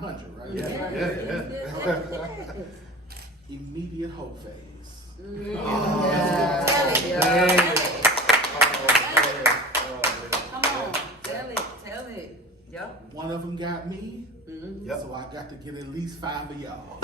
100, right? Yeah. Immediate hope phase. Tell it. Yep. One of them got me, Yep. so I got to get at least 5 of y'all.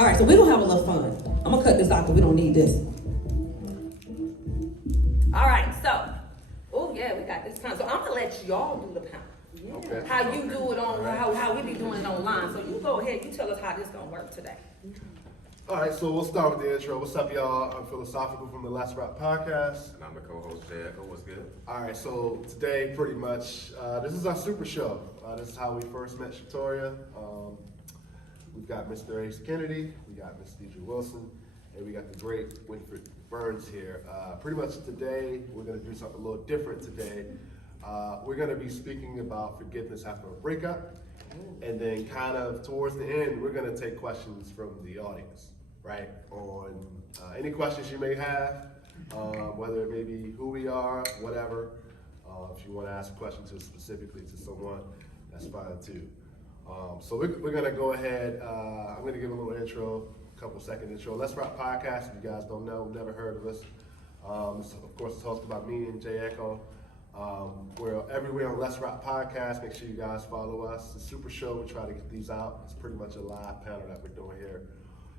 All right, so we're gonna have a little fun. I'm gonna cut this out because we don't need this. All right, so, we got this time. So I'm gonna let y'all do the pound. Okay. How you do it on, how we be doing it online. So you go ahead, you tell us how this gonna work today. All right, so we'll start with the intro. What's up, y'all? I'm Philosophikal from the Let's Rap podcast. And I'm the co-host, Ecko. What's good? All right, so today, pretty much, this is our Supershow. This is how we first met Shatoria. We've got Mr. Ace Kennedy, we got Miss Diedra Wilson, and we got the great Winfred Burns here. Pretty much today, we're gonna do something a little different today. We're gonna be speaking about forgiveness after a breakup, and then kind of towards the end, we're gonna take questions from the audience, right? On any questions you may have, whether it may be who we are, whatever. If you wanna ask a question specifically to someone, that's fine too. So we're gonna go ahead, I'm gonna give a little intro, a couple second intro. Let's Rock Podcast, if you guys don't know, never heard of us. Of course, it's hosted by me and Jay Ecko. We're everywhere on Let's Rock Podcast. Make sure you guys follow us. The Supershow, we try to get these out. It's pretty much a live panel that we're doing here.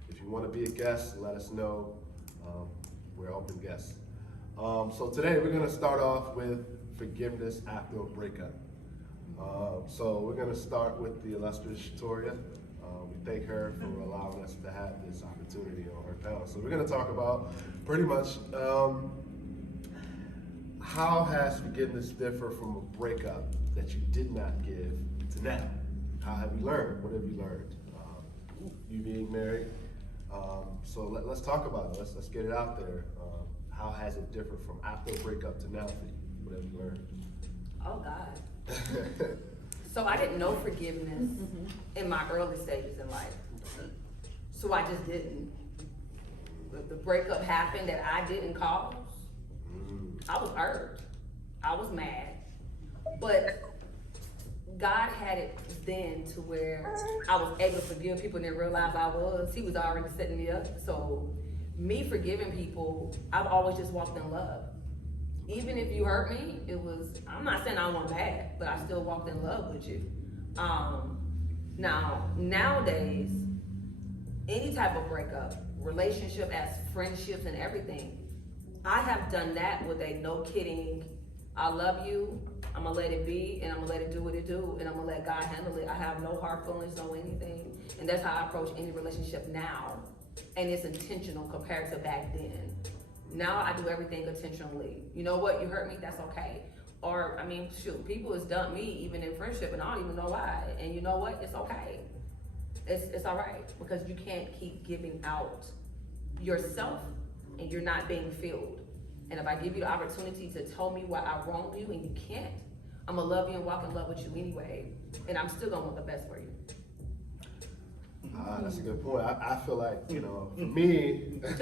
If you wanna be a guest, let us know. We're open guests. So today we're gonna start off with forgiveness after a breakup. So we're going to start with the illustrious Shatoria. We thank her for allowing us to have this opportunity on her panel. So we're going to talk about pretty much how has forgiveness differed from a breakup that you did not give to now? How have you learned? What have you learned? You being married. So let's talk about it. Let's get it out there. How has it differed from after a breakup to now for you? What have you learned? Oh God. So I didn't know forgiveness in my early stages in life. So I just didn't. The breakup happened that I didn't cause. I was hurt. I was mad. But God had it then to where I was able to forgive people and didn't realize I was. He was already setting me up. So me forgiving people, I've always just walked in love. Even if you hurt me, I'm not saying I wasn't bad, but I still walked in love with you. Nowadays, any type of breakup, relationship as friendships and everything, I have done that with a no kidding, I love you, I'm gonna let it be, and I'm gonna let it do what it do, and I'm gonna let God handle it. I have no hard feelings, no anything. And that's how I approach any relationship now. And it's intentional compared to back then. Now I do everything intentionally. You know what? You hurt me, that's okay. Or, people has done me even in friendship and I don't even know why. And you know what? It's okay. It's all right because you can't keep giving out yourself and you're not being filled. And if I give you the opportunity to tell me why I wronged you and you can't, I'm gonna love you and walk in love with you anyway. And I'm still gonna want the best for you. That's a good point. I feel like, for me. Let's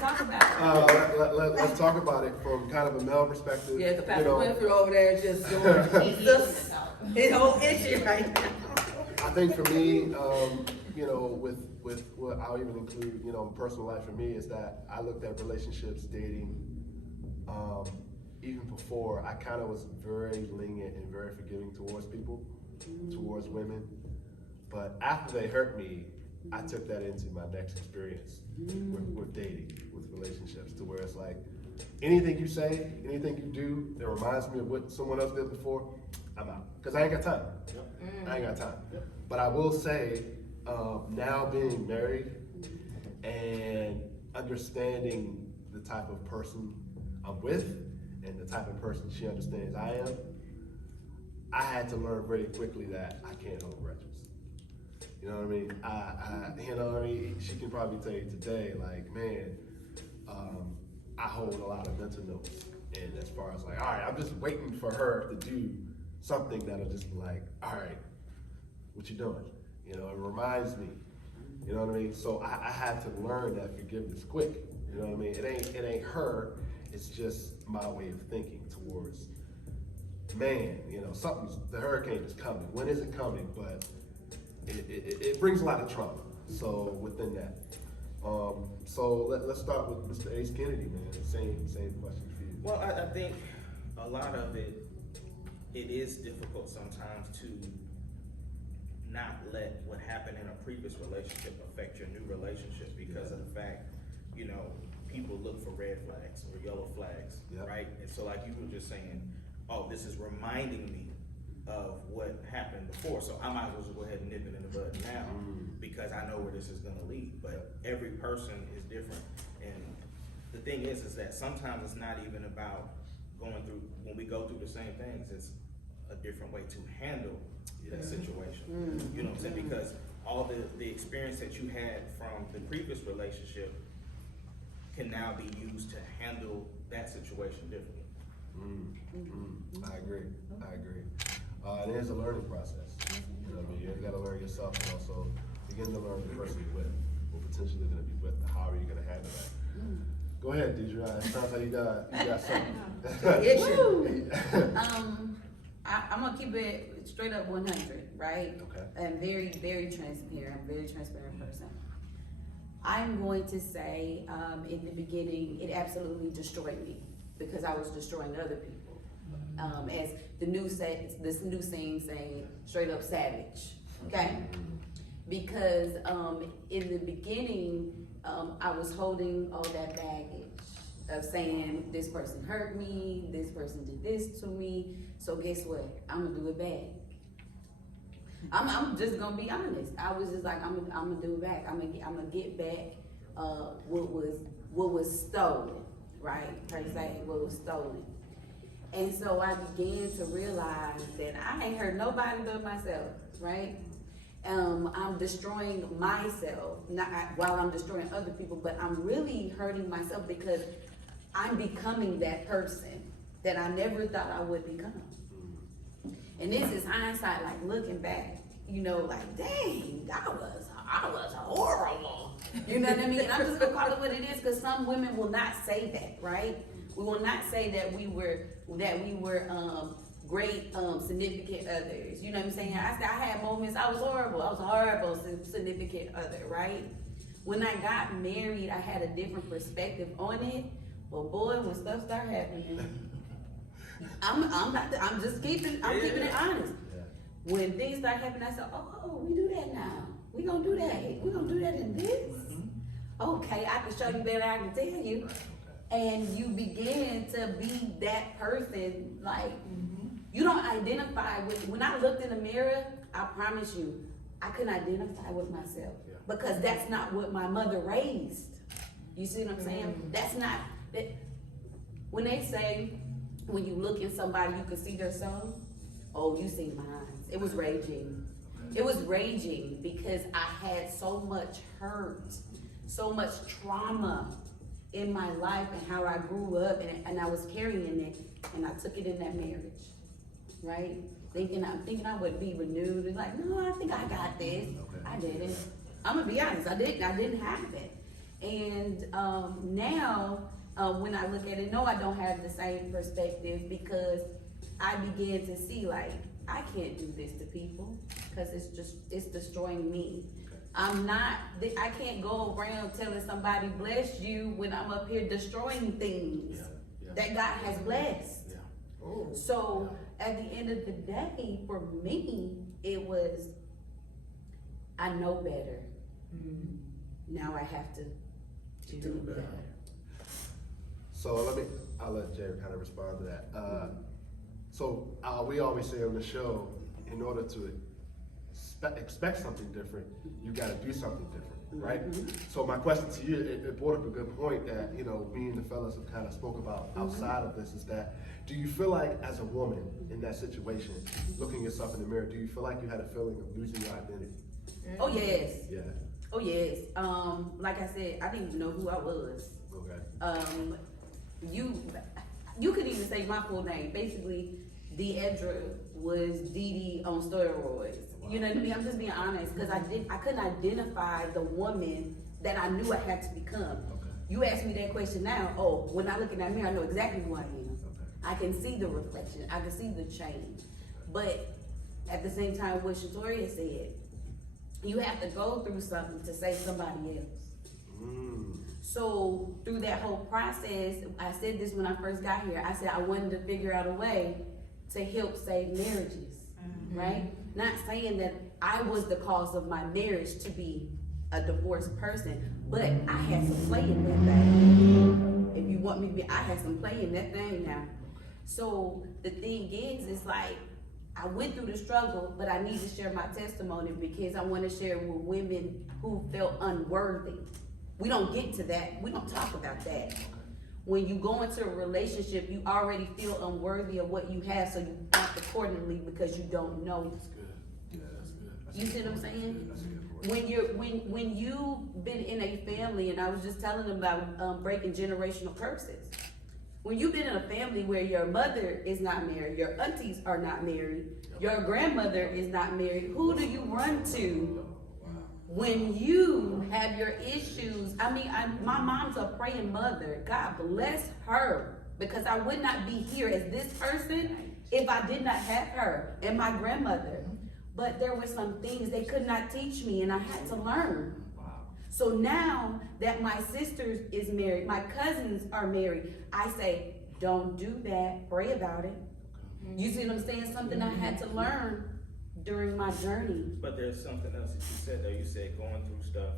talk about it. Let's talk about it from kind of a male perspective. Yeah, the Pastor Winfred over there just doing his whole issue right now. I think for me, with what I'll even include, personal life for me is that I looked at relationships, dating, even before, I kind of was very lenient and very forgiving towards people. Towards women, but after they hurt me, I took that into my next experience with dating, with relationships, to where it's like, anything you say, anything you do that reminds me of what someone else did before, I'm out, because I ain't got time. I ain't got time. But I will say, now being married and understanding the type of person I'm with and the type of person she understands I am, I had to learn very quickly that I can't hold grudges. You know what I mean? You know what I mean? She can probably tell you today, like, man, I hold a lot of mental notes. And as far as like, all right, I'm just waiting for her to do something that'll just be like, all right, what you doing? You know, it reminds me. You know what I mean? So I had to learn that forgiveness quick. You know what I mean? It ain't her. It's just my way of thinking towards, man, you know, the hurricane is coming. When is it coming? But it brings a lot of trauma. So within that. So let's start with Mr. Ace Kennedy, man. Same question for you. Well, I think a lot of it is difficult sometimes to not let what happened in a previous relationship affect your new relationship because of the fact, you know, people look for red flags or yellow flags, right? And so like you were just saying, oh, this is reminding me of what happened before, so I might as well just go ahead and nip it in the bud now because I know where this is gonna lead. But every person is different, and the thing is that sometimes it's not even about going through, when we go through the same things, it's a different way to handle that situation. You know what I'm saying? Because all the experience that you had from the previous relationship can now be used to handle that situation differently. I agree. It is a learning process. You know what I mean? You gotta learn yourself and also begin to learn the person you're with, or potentially gonna be with. How are you gonna handle that? Go ahead, Diedra. It sounds like you got something. I'm gonna keep it straight up 100, right? Okay. And very, very transparent. I'm a very transparent person. I'm going to say, in the beginning, it absolutely destroyed me because I was destroying other people. As this new saying saying, straight up savage, okay? Because in the beginning, I was holding all that baggage of saying, this person hurt me, this person did this to me, so guess what? I'm gonna do it back. I'm just gonna be honest. I was just like, I'm gonna do it back. I'm gonna get back what was stolen, right? Per se, what was stolen. And so I began to realize that I ain't hurt nobody but myself, right? I'm destroying myself, not while I'm destroying other people, but I'm really hurting myself because I'm becoming that person that I never thought I would become. And this is hindsight, like looking back, you know, like, dang, I was horrible. You know what I mean? And I'm just gonna call it what it is, because some women will not say that, right? We will not say that we were great significant others. You know what I'm saying? I had moments I was horrible. I was a horrible significant other, right? When I got married, I had a different perspective on it. But boy, when stuff started happening, I'm keeping it honest. When things start happening, I said, oh, we do that now. We gonna do that. We gonna do that in this. Okay, I can show you better. I can tell you. And you begin to be that person, like, you don't identify with, when I looked in the mirror, I promise you, I couldn't identify with myself because that's not what my mother raised. You see what I'm saying? That's not, when they say, when you look in somebody, you can see their soul. Oh, you see mine. It was raging. It was raging because I had so much hurt, so much trauma in my life and how I grew up, and I was carrying it, and I took it in that marriage, right? Thinking I would be renewed, and like, no, I think I got this. I didn't. I'm gonna be honest, I didn't have it. And now, when I look at it, no, I don't have the same perspective because I began to see, like, I can't do this to people because it's destroying me. I can't go around telling somebody bless you when I'm up here destroying things that God has blessed. So at the end of the day, for me, it was, I know better. Now I have to do better. So I'll let Jerry kind of respond to that. So we always say on the show, in order to expect something different, you got to do something different. right? So my question to you, it brought up a good point that, you know, me and the fellas have kind of spoke about outside of this, is that, do you feel like as a woman in that situation, looking yourself in the mirror, do you feel like you had a feeling of losing your identity? Oh, yes. Yeah, Oh, yes. Like I said, I didn't even know who I was. okay. You could even say my full name. Basically, Diedra was Dee on steroids. You know what I mean? I'm just being honest, because I couldn't identify the woman that I knew I had to become. Okay. You asked me that question now. Oh, when I look in that mirror, I know exactly who I am. Okay. I can see the reflection. I can see the change. But at the same time, what Shatoria said, you have to go through something to save somebody else. So through that whole process, I said this when I first got here, I said I wanted to figure out a way to help save marriages, right? Not saying that I was the cause of my marriage to be a divorced person, but I had some play in that thing. If you want me to be, I had some play in that thing now. So the thing is, it's like, I went through the struggle, but I need to share my testimony because I want to share with women who felt unworthy. We don't get to that. We don't talk about that. When you go into a relationship, you already feel unworthy of what you have, so you act accordingly because you don't know. That's good. Yeah, that's good. That's You good. see what I'm saying? That's a good point. When you've been in a family, and I was just telling them about breaking generational curses. When you've been in a family where your mother is not married, your aunties are not married, your grandmother is not married, who do you run to when you have your issues? I mean, my mom's a praying mother. God bless her, because I would not be here as this person if I did not have her and my grandmother. But there were some things they could not teach me, and I had to learn. So now that my sister is married, my cousins are married, I say, don't do that, pray about it. You see what I'm saying? Something I had to learn during my journey. But there's something else that you said though. You said going through stuff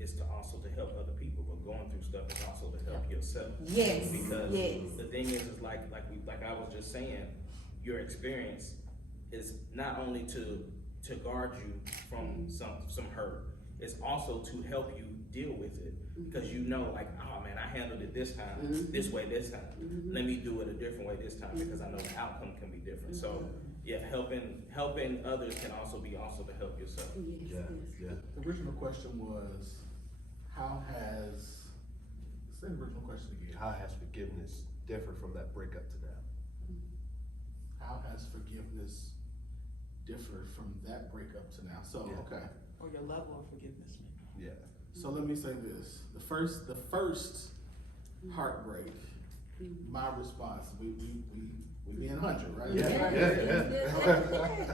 is to also to help other people, but going through stuff is also to help yourself. Yes, Because yes. the thing is like I was just saying, your experience is not only to guard you from some hurt, it's also to help you deal with it. Because you know, like, oh man, I handled it this time, this way this time. Let me do it a different way this time, because I know the outcome can be different. So yeah, helping others can also be to help yourself. Yeah, yeah. The original question was, say the original question again. How has forgiveness differed from that breakup to now? How has forgiveness differed from that breakup to now? So, Yeah. okay. Or your level of forgiveness. Yeah. So let me say this. The first heartbreak, my response, we being 100, right? Yeah.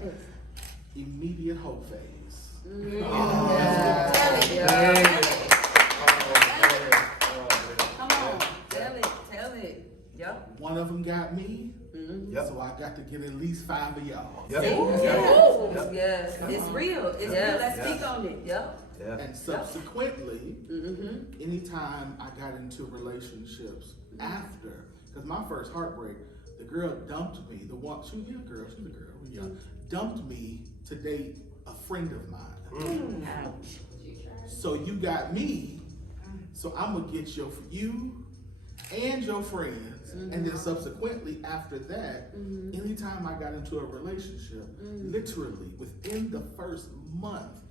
Immediate hope phase. Tell it, Yeah. Come on, tell it. Yep. One of them got me, Yep. so I got to get at least 5 of y'all. Yep. Yeah. Yes. It's real, it's Yes. real, let's speak on it. Yep. Yeah. And subsequently, anytime I got into relationships after, because my first heartbreak, the girl dumped me, she's a girl, we young, dumped me to date a friend of mine. So you got me, so I'm gonna get you and your friends, and then subsequently after that, anytime I got into a relationship, literally within the first month,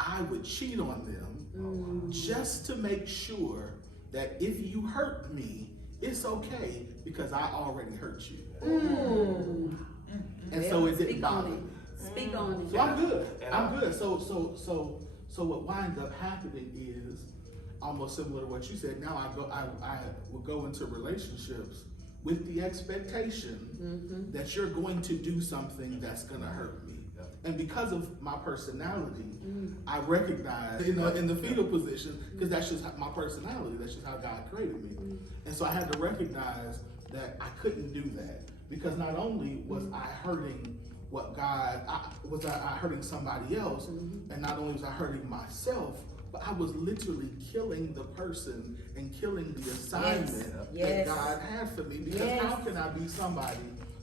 I would cheat on them just to make sure that if you hurt me, it's okay because I already hurt you. And so it didn't Speak bother on me. it. Speak on it. So I'm good. I'm good. So what winds up happening is almost similar to what you said. Now I will go into relationships with the expectation that you're going to do something that's gonna hurt me. And because of my personality, I recognize, in the fetal position, because that's just my personality, that's just how God created me. And so I had to recognize that I couldn't do that, because not only was I hurting I hurting somebody else, and not only was I hurting myself, but I was literally killing the person and killing the assignment that God had for me. Because how can I be somebody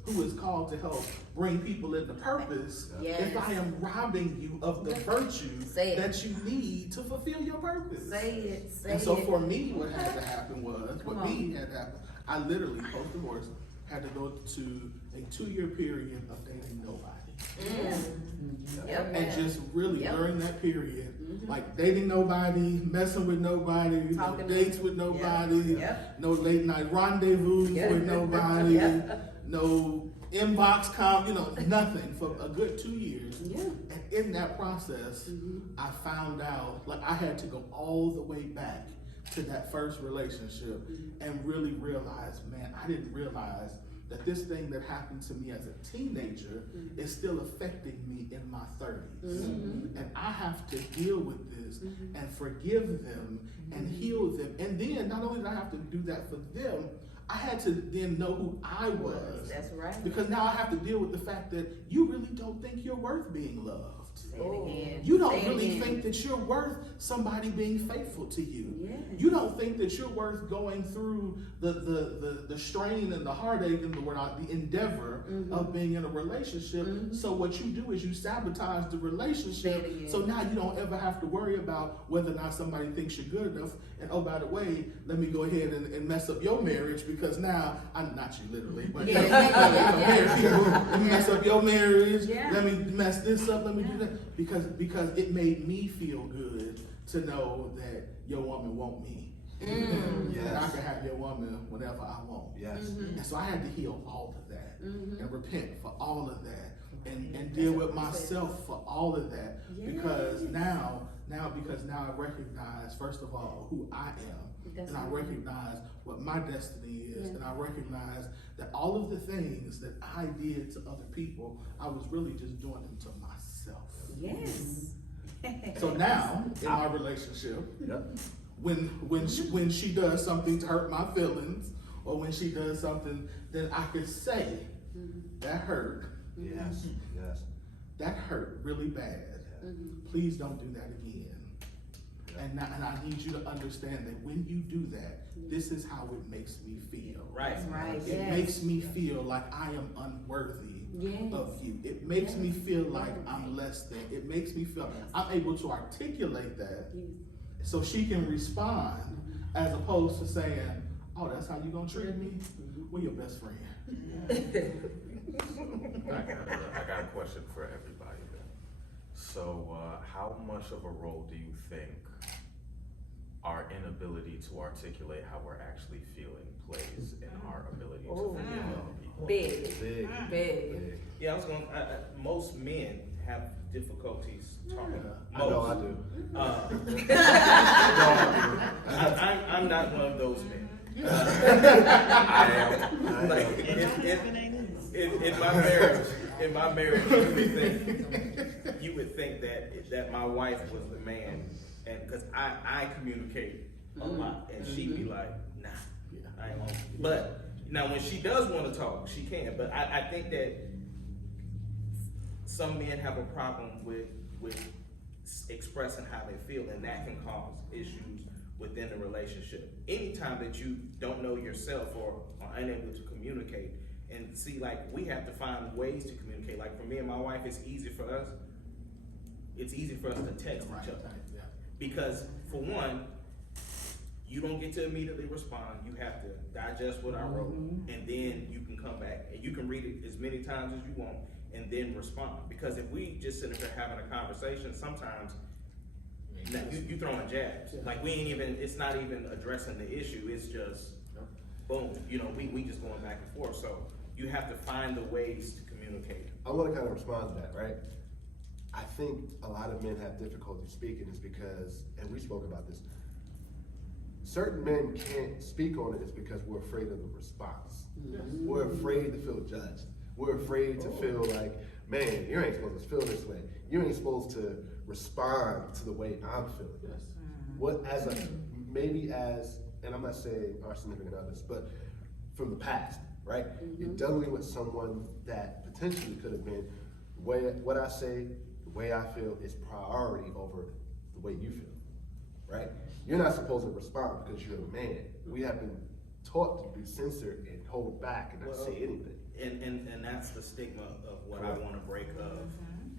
who is called to help bring people into purpose, Yes. if I am robbing you of the virtue Say it. that you need to fulfill your purpose? Say it, say And so it. for me, what had to happen was, Come what me on. had to happen, I literally, post-divorce, had to go to a 2-year period of dating nobody. Yep. And just really Yep. during that period, like dating nobody, messing with nobody, no Talking dates to- with nobody, Yep. no late night rendezvous Yep. with nobody, Yep. no inbox nothing for a good 2 years. Yeah. And in that process, I found out, like I had to go all the way back to that first relationship and really realize, man, I didn't realize that this thing that happened to me as a teenager is still affecting me in my 30s. And I have to deal with this and forgive them and heal them. And then not only did I have to do that for them, I had to then know who I was. That's right. Because now I have to deal with the fact that you really don't think you're worth being loved. Say it again. You don't Say it really again. think that you're worth somebody being faithful to you. Yes. You don't think that you're worth going through the strain and the heartache and the endeavor of being in a relationship. So what you do is you sabotage the Say it relationship. again. So now you don't ever have to worry about whether or not somebody thinks you're good enough. And oh, by the way, let me go ahead and mess up your marriage because now, I'm not you literally, but Yeah, yeah. let me mess up your marriage. Yeah. Let me mess this up. Let me do that because it made me feel good to know that your woman want me. And I can have your woman whenever I want. Yes. And so I had to heal all of that and repent for all of that and deal with myself for all of that because now I recognize first of all who I am. That's And I right. recognize what my destiny is, and I recognize that all of the things that I did to other people, I was really just doing them to myself. Yes. So now, in our relationship, Yep. when she does something to hurt my feelings, or when she does something, then I could say, that hurt, Yes. Yes. that hurt really bad. Please don't do that again. And I need you to understand that when you do that, this is how it makes me feel. Right. That's right. It Yes. makes me feel like I am unworthy Yes. of you. It makes me feel like I'm less than. It makes me feel I'm able to articulate that so she can respond as opposed to saying, oh, that's how you gonna treat me? We're your best friend. I got a question for everybody then. So, how much of a role do you think our inability to articulate how we're actually feeling plays in our ability to forgive other people? Big, Big. big. Yeah, I was going. Most men have difficulties talking. I know I Most. do. I'm not one of those men. I am. Like in my marriage, you would think that my wife was the man, and because I communicate a lot, and she'd be like, nah, I ain't gonna. But now when she does want to talk, she can. But I think that some men have a problem with expressing how they feel, and that can cause issues within the relationship. Anytime that you don't know yourself or are unable to communicate, and see, like, we have to find ways to communicate. Like for me and my wife, it's easy for us to text each other. Because for one, you don't get to immediately respond. You have to digest what I wrote, and then you can come back and you can read it as many times as you want and then respond. Because if we just sit there having a conversation, sometimes you throwing jabs. Like we ain't even, it's not even addressing the issue. It's just boom, we just going back and forth. So you have to find the ways to communicate. I want to kind of respond to that, right? I think a lot of men have difficulty speaking is because, and we spoke about this, certain men can't speak on it is because we're afraid of the response. We're afraid to feel judged. We're afraid to feel like, man, you ain't supposed to feel this way. You ain't supposed to respond to the way I'm feeling. What and I'm not saying our significant others, but from the past, right? You're dealing with someone that potentially could have been what I say, the way I feel is priority over the way you feel, right? You're not supposed to respond because you're a man. We have been taught to be censored and hold back and not say anything. And that's the stigma of what I want to break of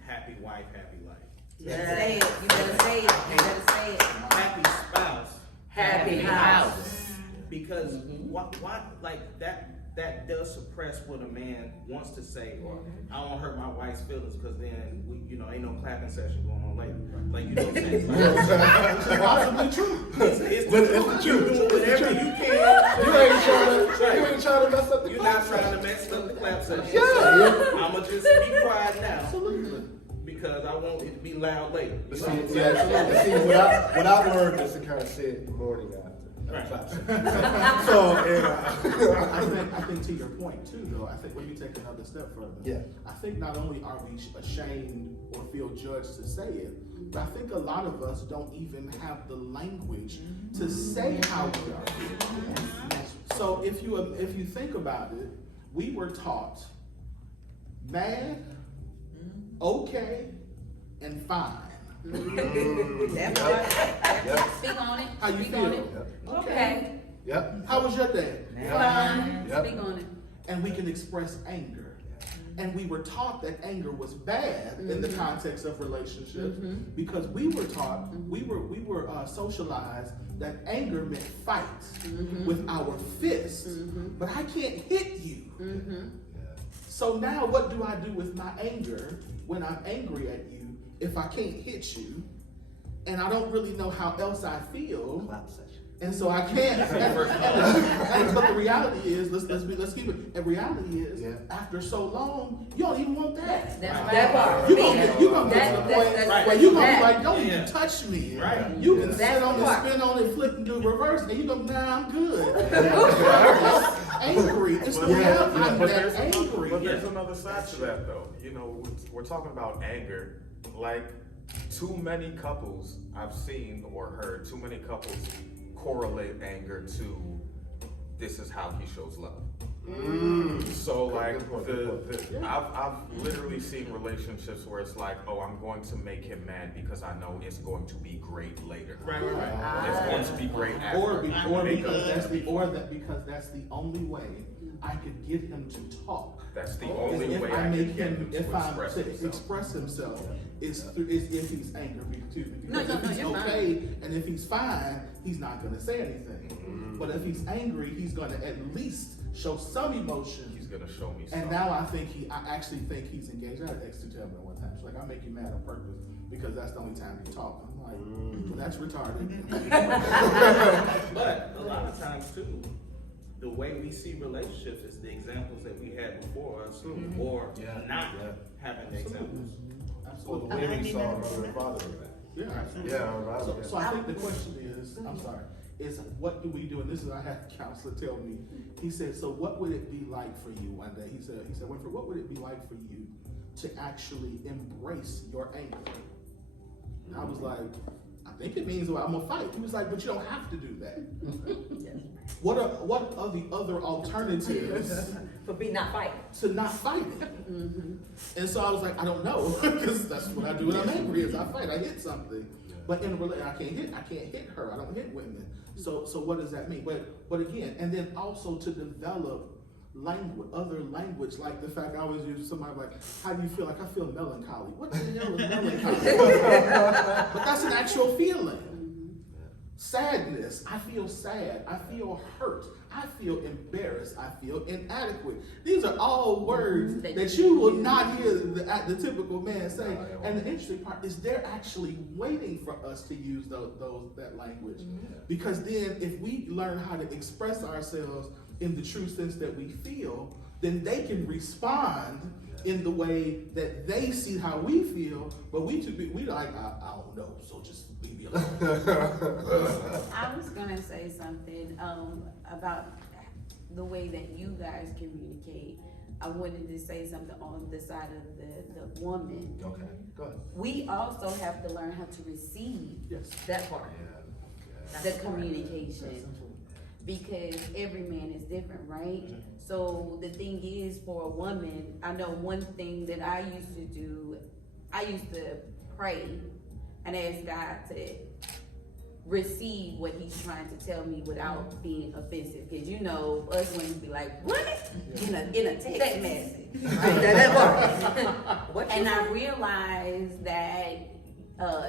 happy wife, happy life. Say it, you better say it, you better say it. Happy spouse, Happy house. because why like that does suppress what a man wants to say, or I don't hurt my wife's feelings because then we, ain't no clapping session going on later. Like, you know what I'm saying? It's possibly true. It's the truth. You doing whatever you can. You ain't trying to mess up the You're not clap trying to mess up the clap session. Yeah. I'ma just be quiet now. Absolutely. Because I want it to be loud later. But see, what I learned is to kind of say it the morning after. Right. So, I think to your point too, though, I think when you take another step further, Yeah. I think not only are we ashamed or feel judged to say it, but I think a lot of us don't even have the language to say how we are feeling. So if you think about it, we were taught mad, okay, and fine. That part. Yep. Speak on it. How you Speak feel? on it. Okay. Yep. How was your day? Fine. Yep. Speak on it. And we can express anger. And we were taught that anger was bad in the context of relationships because we were taught, we were socialized that anger meant fight with our fists. But I can't hit you. So now what do I do with my anger when I'm angry at you if I can't hit you and I don't really know how else I feel? Clap session. And so I can't. But the reality is, let's keep it. The reality is, after so long, you don't even want that. That's right. That part. You gonna get to the point where you gonna be like, don't even touch me. Right. You can sit That's on the and part. spin on and flip and do reverse, and you go, nah, I'm good. Angry. It's the reality. I'm But that angry. there's another side to that though. We're talking about anger. Like, too many couples I've seen or heard, too many couples correlate anger to this is how he shows love. So like I've literally seen relationships where it's like, oh, I'm going to make him mad because I know it's going to be great later. Right. It's going to be great after. Or because that's the only way I could get him to talk. That's the only If way I I make can get him, him to if I'm express to himself. express himself, is if he's angry too. Because No, if he's you're okay and if he's fine, he's not gonna say anything. But if he's angry, he's gonna at least show some emotion. He's gonna show me And something. now I actually think he's engaged. I had an ex to tell me one time, she's like, I make you mad on purpose because that's the only time you talk. I'm like, well, that's retarded. But a lot of times too, the way we see relationships is the examples that we had before us, or not having the examples. Well, the Absolutely. way we saw mother and father do that. Yeah, absolutely. Yeah, So I think the question is, is what do we do? And this is, I had a counselor tell me, he said, so what would it be like for you one day? He said, Winfred, what would it be like for you to actually embrace your anger? And I was like, I think it means, well, I'm gonna fight. He was like, but you don't have to do that. What are the other alternatives For me not fighting. to not fighting? And so I was like, I don't know, because that's what I do when I'm angry is I fight, I hit something. But in a relationship, I can't hit her. I don't hit women. So what does that mean? But again, and then also to develop other language, like the fact I always use somebody like, how do you feel? Like, I feel melancholy. What the hell is melancholy? But that's an actual feeling. Sadness, I feel sad, I feel hurt, I feel embarrassed, I feel inadequate. These are all words that you will not hear the typical man say. And the interesting part is they're actually waiting for us to use that language. Because then if we learn how to express ourselves in the true sense that we feel, then they can respond in the way that they see how we feel, but we like, I don't know, so just leave me alone. I was gonna say something about the way that you guys communicate. I wanted to say something on the side of the woman. Okay, go ahead. We also have to learn how to receive Yes. That part. the communication, because every man is different, right? So the thing is, for a woman, I know one thing that I used to do, I used to pray and ask God to receive what he's trying to tell me without being offensive. Cause you know, us women be like, what? In a text message. Right? And I realized that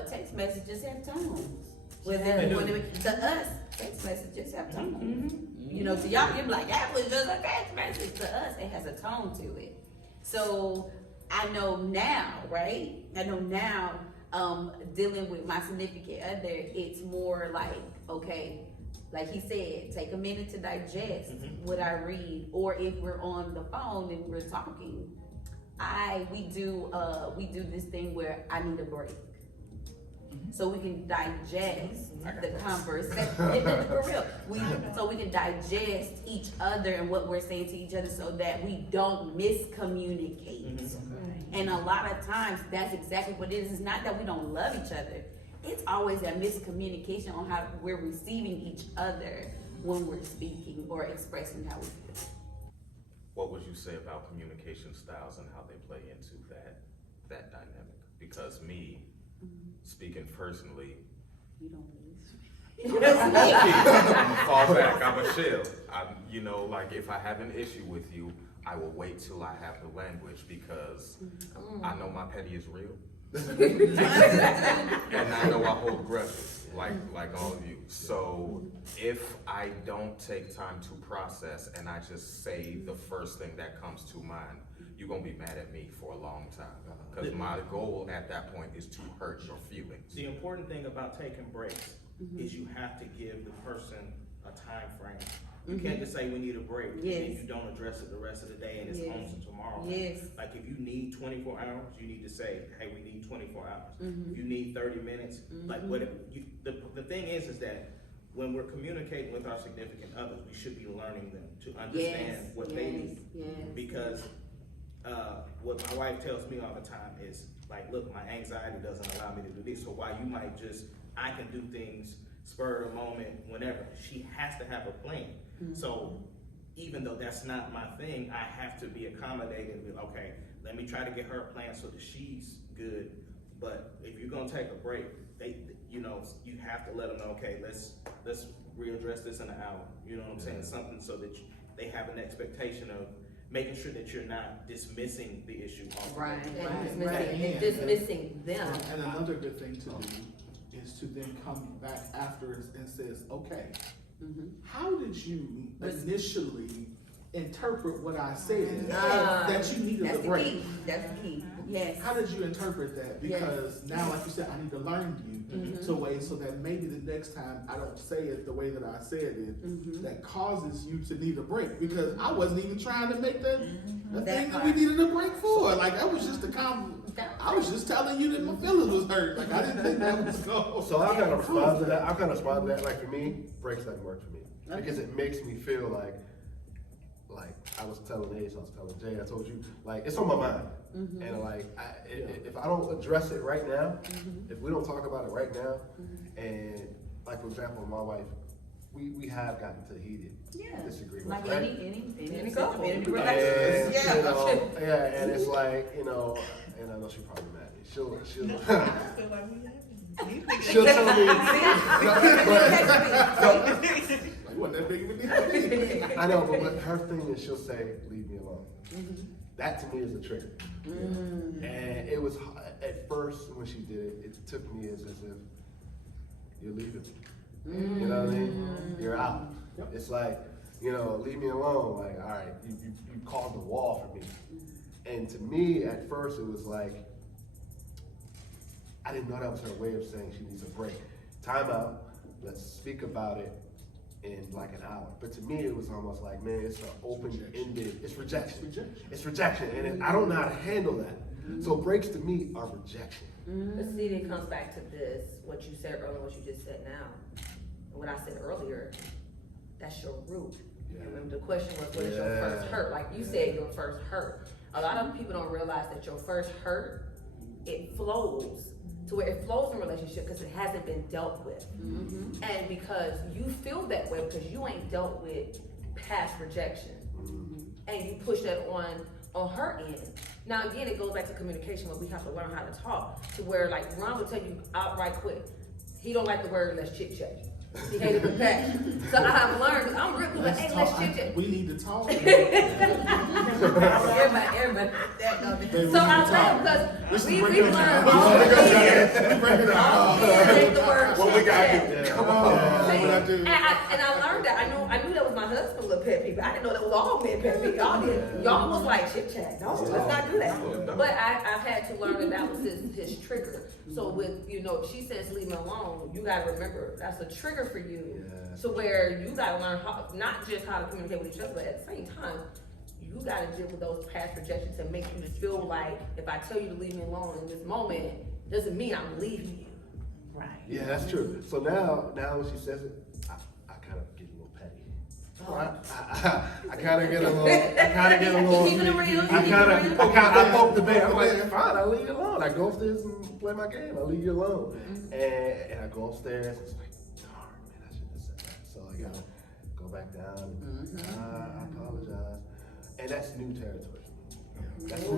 text messages have tones. To us, text messages have tones. You know, to y'all, you're like, that was just a text message. To us, it has a tone to it. So I know now, right? I know now, dealing with my significant other, it's more like, okay, like he said, take a minute to digest what I read, or if we're on the phone and we're talking, we do this thing where I need a break. So we can digest the conversation. For real. So we can digest each other and what we're saying to each other so that we don't miscommunicate. And a lot of times that's exactly what it is. It's not that we don't love each other. It's always that miscommunication on how we're receiving each other when we're speaking or expressing how we feel. What would you say about communication styles and how they play into that dynamic? Because me, speaking personally, You don't lose. fall back. I'm a shell. You know, like if I have an issue with you, I will wait till I have the language because I know my petty is real. And I know I hold grudges, like all of you. So if I don't take time to process and I just say the first thing that comes to mind, you're gonna be mad at me for a long time. Because my goal at that point is to hurt your feelings. The important thing about taking breaks is you have to give the person a time frame. You can't just say we need a break and then you don't address it the rest of the day and it's on to tomorrow. Like if you need 24 hours, you need to say, hey, we need 24 hours. If you need 30 minutes, like whatever. The thing is that when we're communicating with our significant others, we should be learning them to understand what they need. Because what my wife tells me all the time is like, look, my anxiety doesn't allow me to do this. So while you might I can do things spur of the moment, whenever, she has to have a plan. So even though that's not my thing, I have to be accommodating with, okay, let me try to get her a plan so that she's good. But if you're gonna take a break, you have to let them know, okay, let's readdress this in an hour. You know what I'm saying? Something so that they have an expectation of making sure that you're not dismissing the issue. And dismissing them. And another good thing to do is to then come back after and says, okay, how did you initially interpret what I said that you needed a break? That's the key. Yes. How did you interpret that? Because now, like you said, I need to learn you so that maybe the next time I don't say it the way that I said it, that causes you to need a break. Because I wasn't even trying to make the thing that we needed a break for. Like that was just I was just telling you that my feelings was hurt. Like I didn't think that was going. So I kind of respond to that. Like for me, breaks doesn't work for me because it makes me feel like I was telling Ace, I was telling Jay, I told you, like it's on my mind, and like if I don't address it right now, if we don't talk about it right now, and like for example, my wife, we have gotten to heated disagreements, Like right? any couple, any And, relationship. and it's like and I know she's probably mad at me. She'll I feel like we have. she'll tell me. Like wasn't that big of a deal? I know, but what her thing is, she'll say, "Leave me alone." That to me is a trigger. And it was at first when she did it, it took me as if you're leaving me. You know what I mean? You're out. It's like, leave me alone. Like, all right, you caused a wall for me. And to me, at first, it was like, I didn't know that was her way of saying she needs a break. Time out, let's speak about it in like an hour. But to me, it was almost like, man, it's an open-ended, it's rejection. It's rejection, and I don't know how to handle that. So breaks to me are rejection. But see, it comes back to this, what you said earlier, what you just said now. What I said earlier, that's your root. Remember the question was, what is your first hurt? Like you said, your first hurt. A lot of people don't realize that your first hurt, it flows to where it flows in a relationship because it hasn't been dealt with. And because you feel that way because you ain't dealt with past rejection. And you push that on her end. Now again, it goes back to communication where we have to learn how to talk to where like Ron will tell you outright quick, he don't like the word let's chit chat. He hated the passion. So I've learned, I'm real good, hey, let's chit chat. We need to talk. Everybody. So I laugh because we've learned We all the years. break it All out. the years hate the word What we chit gotta chat. do? Yeah. Come on. See, What I do. and I learned that. I knew that was my husband's little pet peeve. I didn't know that was all men pet peeve. Y'all was like chit chat. No, let's not do that. But I've had to learn that was his trigger. So with if she says leave me alone, you gotta remember that's a trigger for you. So where you gotta learn how, not just how to communicate with each other, but at the same time, you gotta deal with those past rejections and make you just feel like if I tell you to leave me alone in this moment, doesn't mean I'm leaving you. Right. Yeah, that's true. So now when she says it, I kind of get a little petty. I kind of get a little. Keeping it real. I poke the bear. I'm like, fine, I'll leave you alone. I go upstairs and play my game. I'll leave you alone. And I go upstairs. It's like, darn, man, I shouldn't have said that. So I gotta go back down. I apologize. And that's new territory for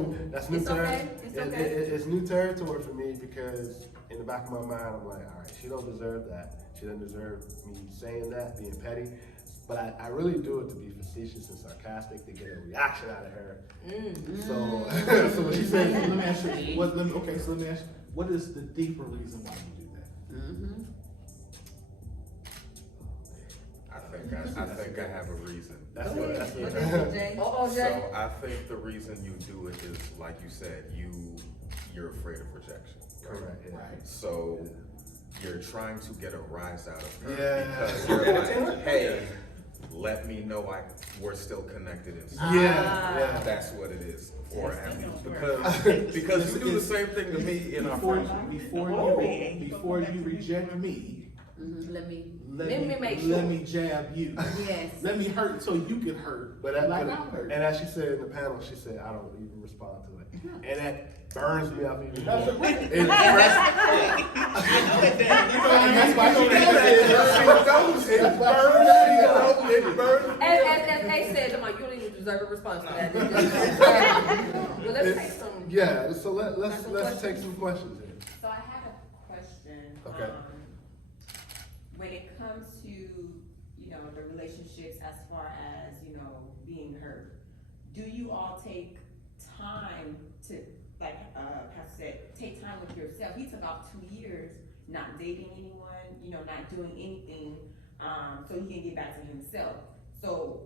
me. That's new It's territory. okay. It's okay. It's new territory for me because in the back of my mind, I'm like, all right, she don't deserve that. She doesn't deserve me saying that, being petty. But I really do it to be facetious and sarcastic to get a reaction out of her. So when she says, Let me ask you, what is the deeper reason why you do that? I think I have a reason. that's Go what. ahead. That's What what. is it, Jay? Oh, Jay. So I think the reason you do it is, like you said, you're afraid of rejection. Correct. Yeah. Right. So you're trying to get a rise out of her Yeah. because you're like, hey, let me know we're still connected in some Yeah. That's what it is, or at least Testing because you do the same thing to me in our friendship. Before you reject me, Let me. Let me make sure. Let me jab you. Yes. Let me hurt so you get hurt. But like I'm hurt. and as she said in the panel, she said, I don't even respond to it. And that burns me up even more. That's right. It I know it does. That's why she does it. It burns. As they said, you don't even deserve a response to that. Well, let's take some. Yeah, so let's take some questions here. So I have a question. Okay. When it comes to, the relationships as far as, being hurt, do you all take time to, like, Pastor said, take time with yourself? He took off 2 years not dating anyone, not doing anything, so he can get back to himself. So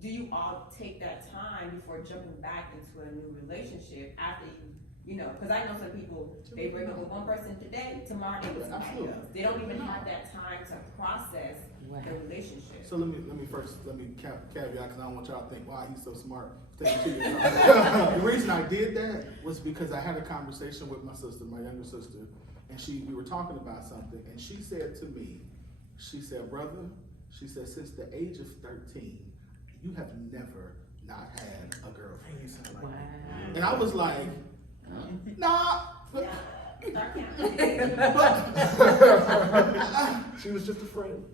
do you all take that time before jumping back into a new relationship after because I know some people, they break up with one person today, tomorrow they with somebody Absolutely. else. They don't even have that time to process the relationship. So let me caveat because I don't want y'all to think, wow, he's so smart. Taking 2 years. The reason I did that was because I had a conversation with my sister, my younger sister, and we were talking about something, and she said to me, she said, brother, she said, since the age of 13, you have never not had a girlfriend. Wow. And I was like, nah. Yeah. Start counting. She was just a friend.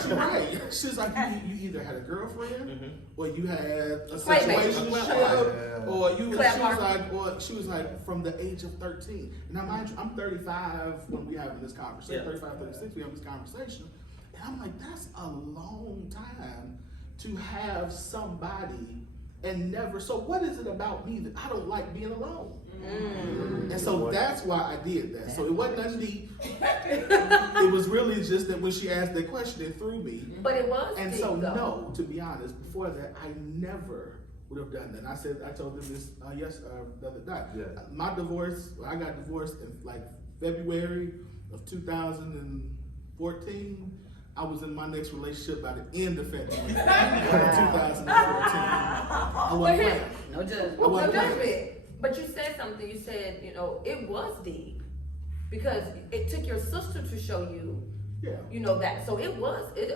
She's right. She's like, you either had a girlfriend, or you had a Playmate. situationship, or Clap she was like from the age of 13. Now mind you, I'm 35 when we having this conversation. 35, 36, we have this conversation, and I'm like, that's a long time to have somebody and never. So what is it about me that I don't like being alone? And so that's why I did that. So it wasn't that deep. It was really just that when she asked that question, it threw me. But it was And deep, so though. no, to be honest, before that, I never would have done that. And I told them this the other night. Yeah. My divorce, I got divorced in like February of 2014. I was in my next relationship by the end of February of 2014. I wasn't playing. No judgment. I wasn't No playing. judgment. But you said something. You said, it was deep because it took your sister to show you, Yeah. that. So it was deep.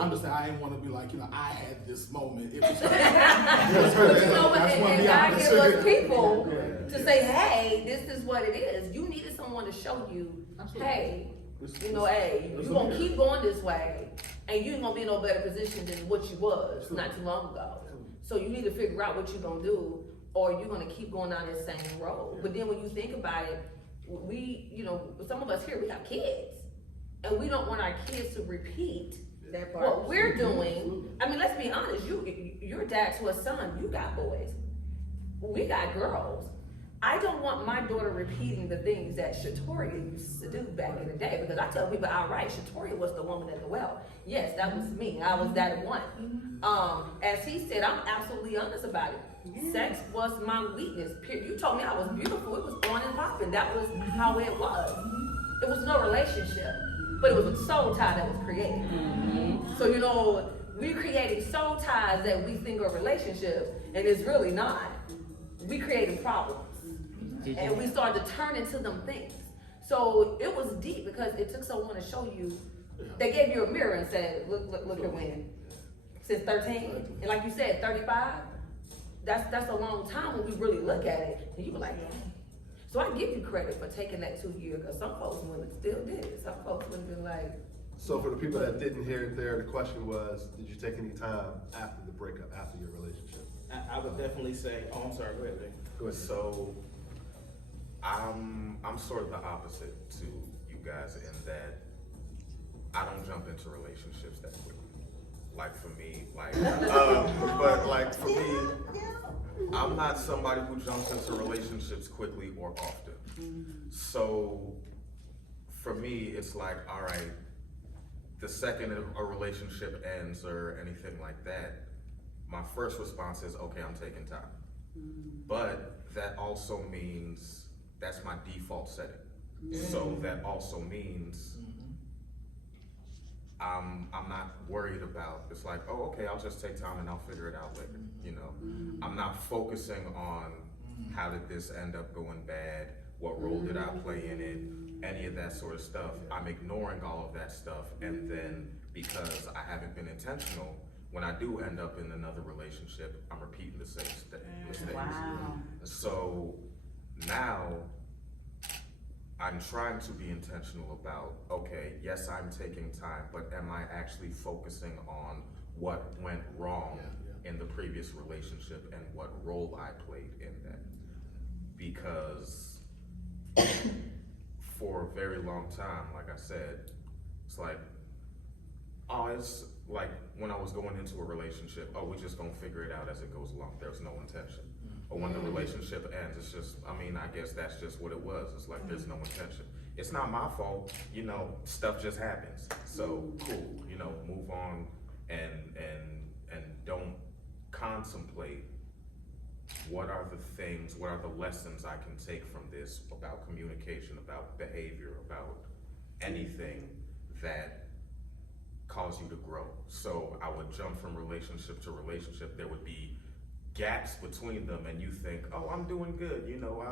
I'm just saying, I didn't want to be like, I had this moment. It was her. But and God gives us people Yeah. to say, hey, this is what it is. You needed someone to show you, Absolutely. hey, This- hey, this- you're gonna keep going this way, and you ain't gonna be in no better position than what you was not too long ago. So you need to figure out what you're gonna do, or you're gonna keep going down that same road. But then when you think about it, we, you know, some of us here, we have kids. And we don't want our kids to repeat That part. what we're doing. I mean, let's be honest, you're dad to a son, you got boys. We got girls. I don't want my daughter repeating the things that Shatoria used to do back in the day, because I tell people outright, Shatoria was the woman at the well. Yes, that was me. I was that one. As he said, I'm absolutely honest about it. Sex was my weakness. You told me I was beautiful. It was on and popping. That was how it was. It was no relationship, but it was a soul tie that was created. So, you know, we're creating soul ties that we think are relationships, and it's really not. We created problems. And we started to turn into them things. So it was deep, because it took someone to show you. They gave you a mirror and said, look here, when. Since 13, and like you said, 35, that's a long time when we really look at it. And you were like, dang. So I give you credit for taking that 2 years, because some folks wouldn't still did it. Some folks would have been like. So for the people that didn't hear it there, the question was, did you take any time after the breakup, after your relationship? I would definitely say, oh, I'm sorry, go ahead, Dave. Go ahead. So, I'm sort of the opposite to you guys in that I don't jump into relationships that quickly. Like for me, but like for me, I'm not somebody who jumps into relationships quickly or often. So for me, it's like, all right, the second a relationship ends or anything like that, my first response is, okay, I'm taking time. But that also means that's my default setting. So that also means I'm not worried about, it's like, oh, okay, I'll just take time and I'll figure it out later, you know? I'm not focusing on how did this end up going bad, what role did I play in it, any of that sort of stuff. I'm ignoring all of that stuff, and then because I haven't been intentional, when I do end up in another relationship, I'm repeating the same mistakes. Wow. So now, I'm trying to be intentional about, okay, yes, I'm taking time, but am I actually focusing on what went wrong in the previous relationship and what role I played in that? Because for a very long time, like I said, it's like, oh, it's like when I was going into a relationship, oh, we just gonna figure it out as it goes along. There's no intention. Or when the relationship ends, it's just, I mean, I guess that's just what it was. It's like, there's no intention. It's not my fault, you know, stuff just happens. So cool, you know, move on and don't contemplate what are the things, what are the lessons I can take from this about communication, about behavior, about anything that cause you to grow. So I would jump from relationship to relationship. There would be gaps between them, and you think, oh, I'm doing good, you know,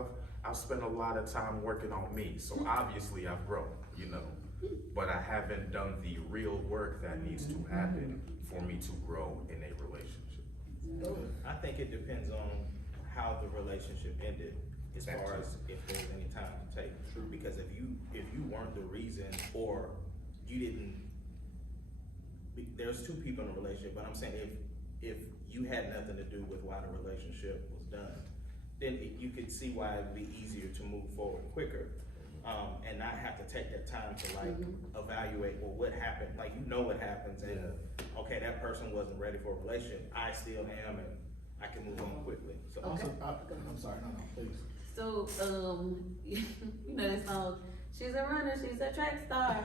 I've spent a lot of time working on me, so obviously I've grown, you know, but I haven't done the real work that needs to happen for me to grow in a relationship. I think it depends on how the relationship ended, as far as if there was any time to take. Because if you weren't the reason, or you didn't, there's two people in a relationship, but I'm saying if you had nothing to do with why the relationship was done, then you could see why it would be easier to move forward quicker, and not have to take that time to like evaluate, well, what happened, like, you know what happens, and okay, that person wasn't ready for a relationship, I still am, and I can move on quickly. So Also, I'm sorry, no, please. So, you know that song, she's a runner, she's a track star.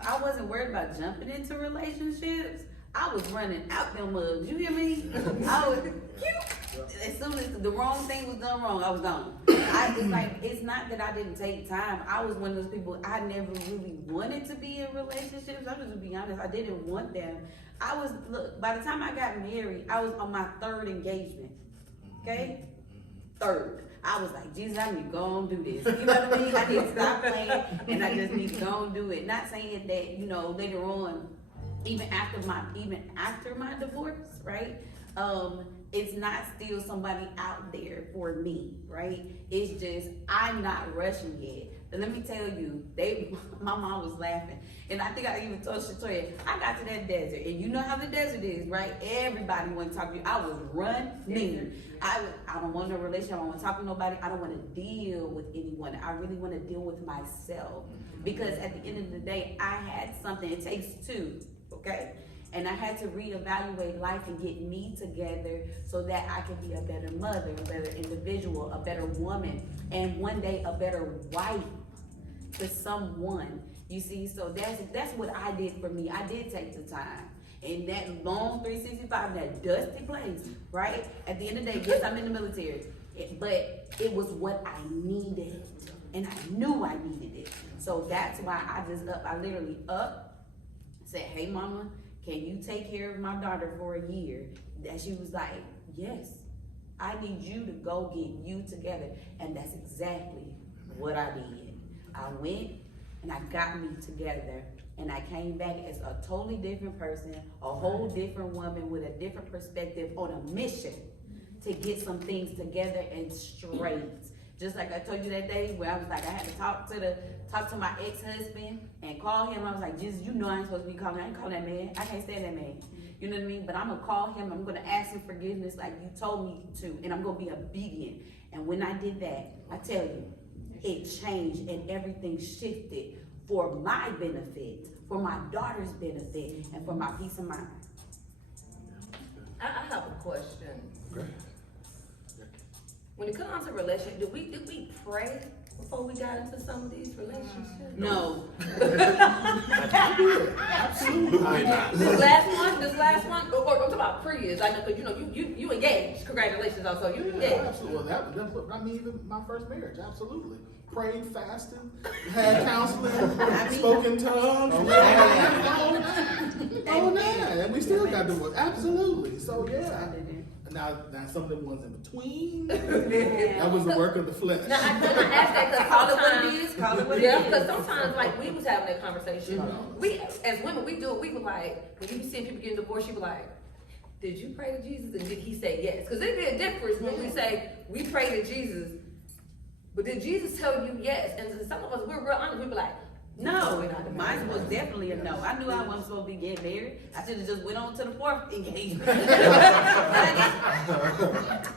I wasn't worried about jumping into relationships. I was running out them mugs. You hear me? I was as soon as the wrong thing was done wrong, I was gone. It's not that I didn't take time. I was one of those people, I never really wanted to be in relationships. I'm just gonna be honest, I didn't want them. By the time I got married, I was on my third engagement. Okay? Third. I was like, Jesus, I need to go and do this. You know what I mean? I need to stop playing, and I just need to go and do it. Not saying that, you know, later on, even after my divorce, right? It's not still somebody out there for me, right? It's just, I'm not rushing yet. And let me tell you, my mom was laughing. And I think I even told Shatoria, I got to that desert. And you know how the desert is, right? Everybody want to talk to you. I was running. I don't want no relationship. I don't want to talk to nobody. I don't want to deal with anyone. I really want to deal with myself. Because at the end of the day, I had something. It takes two, okay? And I had to reevaluate life and get me together so that I could be a better mother, a better individual, a better woman, and one day a better wife to someone. You see, so that's what I did for me. I did take the time. In that long 365, that dusty place, right? At the end of the day, yes, I'm in the military, but it was what I needed. And I knew I needed it. So that's why I literally said, hey mama, can you take care of my daughter for a year? That she was like, yes, I need you to go get you together. And that's exactly what I did. I went and I got me together, and I came back as a totally different person, a whole different woman with a different perspective on a mission to get some things together and straight. Just like I told you that day where I was like, I had to talk to my ex-husband and call him. I was like, Jesus, you know I ain't supposed to be calling. I ain't calling that man. I can't stand that man. You know what I mean? But I'm gonna call him. I'm gonna ask him forgiveness like you told me to, and I'm gonna be obedient. And when I did that, I tell you, it changed and everything shifted for my benefit, for my daughter's benefit, and for my peace of mind. I have a question. Okay. When it comes to relationship, did we pray before we got into some of these relationships? No. Absolutely not. This last one, or I'm talking about previous. I know, cause you engaged. Congratulations, also you engaged. Absolutely. That's what I mean. Even my first marriage, absolutely. Prayed, fasted, had counseling, spoke in tongues, all that, and we still got to work. Absolutely. So yeah. Now some of the ones in between, that was the work of the flesh. Now I asked that because Call it what it is. Call it what it is. because sometimes like we was having that conversation. We as women we do it. We were like, when you see people getting divorced, you be like, did you pray to Jesus and did he say yes? Because it'd be a difference when we say we pray to Jesus, but did Jesus tell you yes? And some of us we're real honest. We be like, No, mine was definitely a no. I knew I wasn't supposed to be getting married. I should have just went on to the fourth engagement.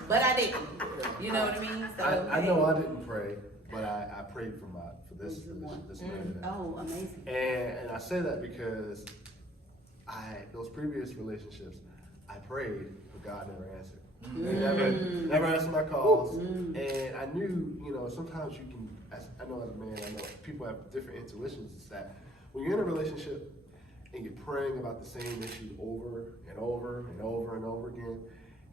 But I didn't. You know what I mean? So, I know I didn't pray, but I prayed for this marriage. Oh, amazing. And I say that because those previous relationships, I prayed, but God never answered. He never answered my calls. And I knew, sometimes you can, I know as a man, I know people have different intuitions. It's that when you're in a relationship and you're praying about the same issue over and over and over and over again,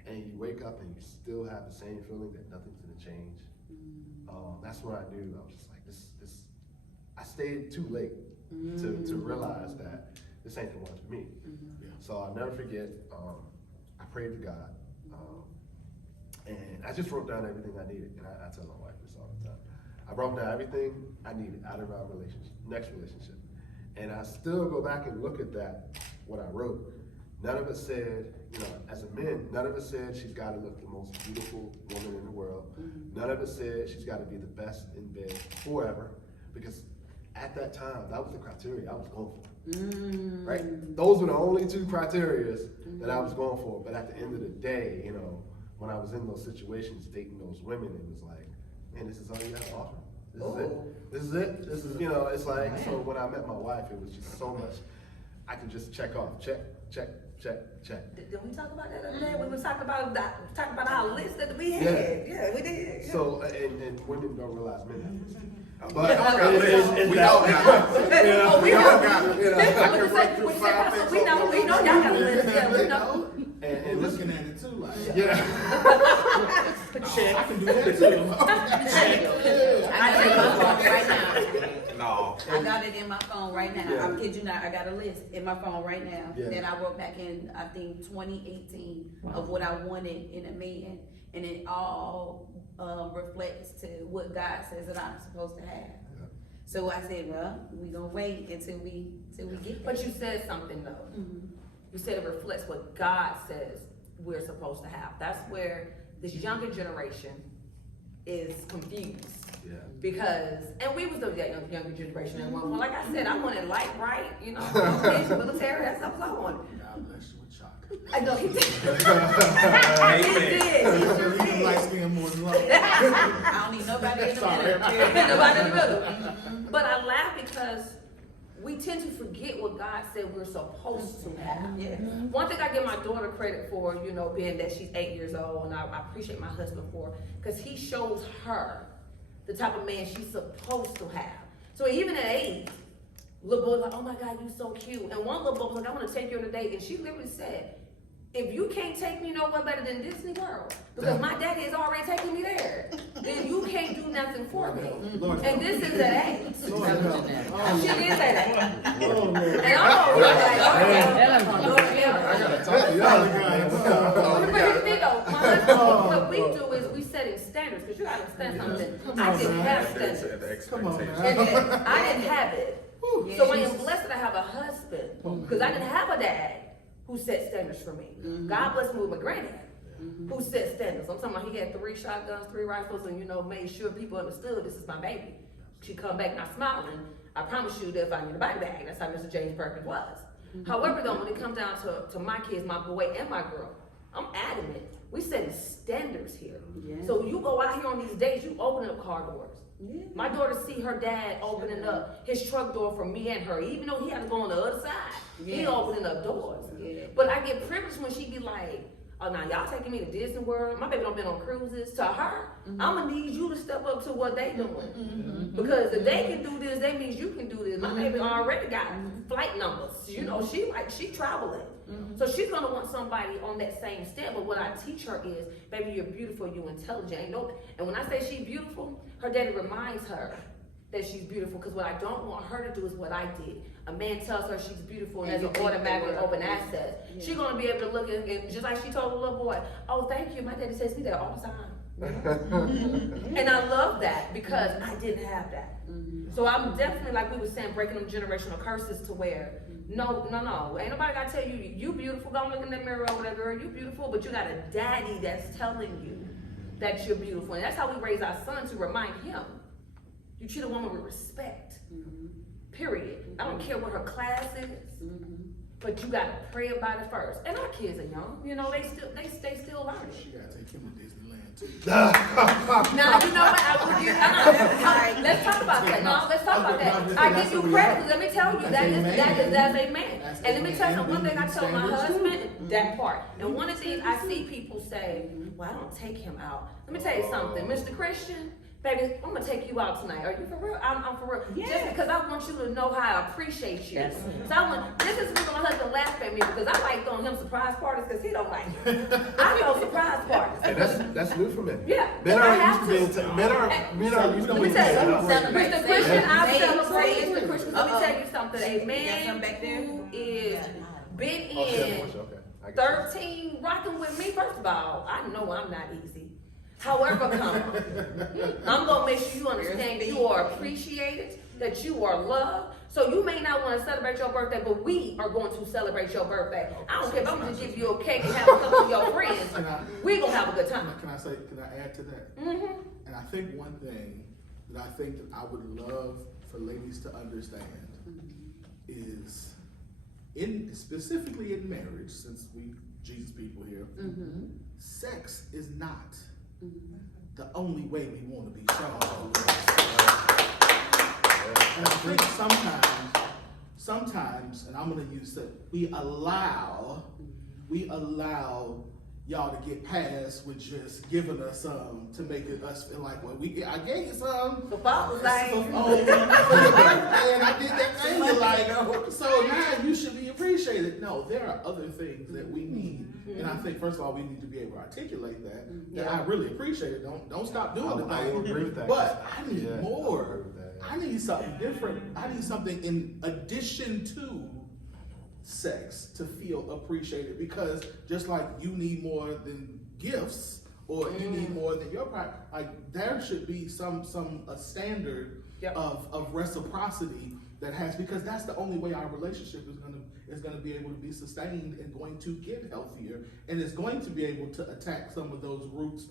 and you wake up and you still have the same feeling that nothing's gonna change, that's when I knew. I was just like, this. I stayed too late to realize that this ain't the one for me. So I'll never forget. I prayed to God, and I just wrote down everything I needed. And I tell my wife this all the time. I wrote down everything I needed out of our next relationship. And I still go back and look at what I wrote. None of it said, as a man, none of it said she's got to look the most beautiful woman in the world. None of it said she's got to be the best in bed forever. Because at that time, that was the criteria I was going for. Right? Those were the only two criteria that I was going for. But at the end of the day, when I was in those situations dating those women, it was like, man, this is all you got to offer. This is it. It's like, so when I met my wife, it was just so much, I could just check off, check. Did we talk about that the other day? We were talking about our list that we had. Yeah, we did. Yeah. So, and women don't realize men have lists. But We all got it. Oh, we all know. got it. I was gonna say, we know y'all got a list. Yeah, we know. And looking at it too, like, Check. I can do that too. I got it in my phone right now. No. I got it in my phone right now. I'm kid you not. I got a list in my phone right now that I wrote back in, I think, 2018 of what I wanted in a man, and it all reflects to what God says that I'm supposed to have. So I said, well, we gonna wait until we get there. But you said something though. You said it reflects what God says we're supposed to have. That's where this younger generation is confused. Yeah. Because, and we was the younger generation at one point. Like I said, I wanted light, right? You know, military, that's what I wanted. God bless you with chocolate. I know he did. He Amen. did. He sure You did. like being more than love. I don't need nobody in the Sorry. middle. Nobody in the middle. But I laugh because we tend to forget what God said we're supposed to have. Yeah. One thing I give my daughter credit for, you know, being that she's 8 years old, and I appreciate my husband for, because he shows her the type of man she's supposed to have. So even at 8, little boy's like, oh my God, you so cute. And one little boy was like, I want to take you on a date. And she literally said, if you can't take me nowhere better than Disney World, because my daddy is already taking me there, then you can't do nothing for me. Lord And this is at 8. Lord help. She did say that. Oh, Lord. And I'm over like, Lord, I yeah. gotta talk to y'all. But here's the thing though, my husband, what we do is we setting standards, because you gotta understand something. I didn't have standards. Come on, And man. then I didn't have it. So I am blessed that I have a husband, because I didn't have a dad who set standards for me. God bless me with my granddad, who set standards. I'm talking about he had 3 shotguns, 3 rifles, and you know, made sure people understood this is my baby. She come back not smiling. I promise you that if I need a body bag, that's how Mr. James Perkins was. However, though, when it comes down to my kids, my boy and my girl, I'm adamant. We setting standards here. Yeah. So you go out here on these days, you open up car doors. Yeah. My daughter see her dad opening up his truck door for me and her, even though he had to go on the other side. He Yes. opening up doors. Yeah. But I get privileged when she be like, oh, now y'all taking me to Disney World. My baby don't been on cruises. To her, I'm gonna need you to step up to what they doing. Because if they can do this, that means you can do this. My baby already got flight numbers. You know, she traveling. So she's gonna want somebody on that same step. But what I teach her is, baby, you're beautiful, you're intelligent. And when I say she's beautiful, her daddy reminds her that she's beautiful, because what I don't want her to do is what I did. A man tells her she's beautiful and And there's an you think automatic they open will. access. Yeah. She's gonna be able to look at it, just like she told the little boy, oh, thank you, my daddy says me that all the time. And I love that, because I didn't have that. So I'm definitely, like we were saying, breaking them generational curses to where, no, ain't nobody gotta tell you, you beautiful, go look in the mirror over there, girl, you beautiful, but you got a daddy that's telling you that you're beautiful. And that's how we raise our son, to remind him, you treat a woman with respect, period. I don't care what her class is, but you gotta pray about it first. And our kids are young, you know, they still learning. She gotta take him to Disneyland too. Now, you know what, I will give, let's talk about that. No, let's talk about that. I give you credit, 'cause let me tell you, that's a man. And let me tell you one thing I told my husband, that part. And one of the things I see people say, well, I don't take him out. Let me tell you something, Mr. Christian, baby, I'm gonna take you out tonight. Are you for real? I'm for real. Just because I want you to know how I appreciate you. So I want, this is when my husband laugh at me, because I like throwing him surprise parties, because he don't like it. I throw surprise parties. Hey, that's new for men. Yeah, Men I aren't have used to to. being men aren't used to Let me being tell you, celebrated. Mr. Christian, I Say it, celebrate say it. Mr. Christian. Let me tell you something. A got man some back there? who is been Oh, yeah, in okay. I get you. 13 rocking with me, first of all, I know I'm not easy. However come, I'm gonna make sure you understand you are appreciated, that you are loved. So you may not want to celebrate your birthday, but we are going to celebrate your birthday. I don't care if I'm gonna give you a cake and have a couple of your friends. We're gonna have a good time. Can I add to that? Mm-hmm. And I think one thing that I would love for ladies to understand is, specifically in marriage, since we Jesus people here, sex is not the only way we want to be shown. And I think sometimes, and I'm gonna use that, we allow y'all to get past with just giving us some to make us feel like, well, I gave you some. The Father's Day. For your birthday, and I did that thing you like. So now you should be appreciated. No, there are other things that we need, and I think first of all we need to be able to articulate that I really appreciate it. Don't stop doing it. I will agree with that. But I need Yeah, I more. agree with that, yeah. I need something different. I need something in addition to sex to feel appreciated, because just like you need more than gifts, or you need more than your pride, like there should be a standard of reciprocity that has, because that's the only way our relationship is gonna be able to be sustained and going to get healthier, and it's going to be able to attack some of those root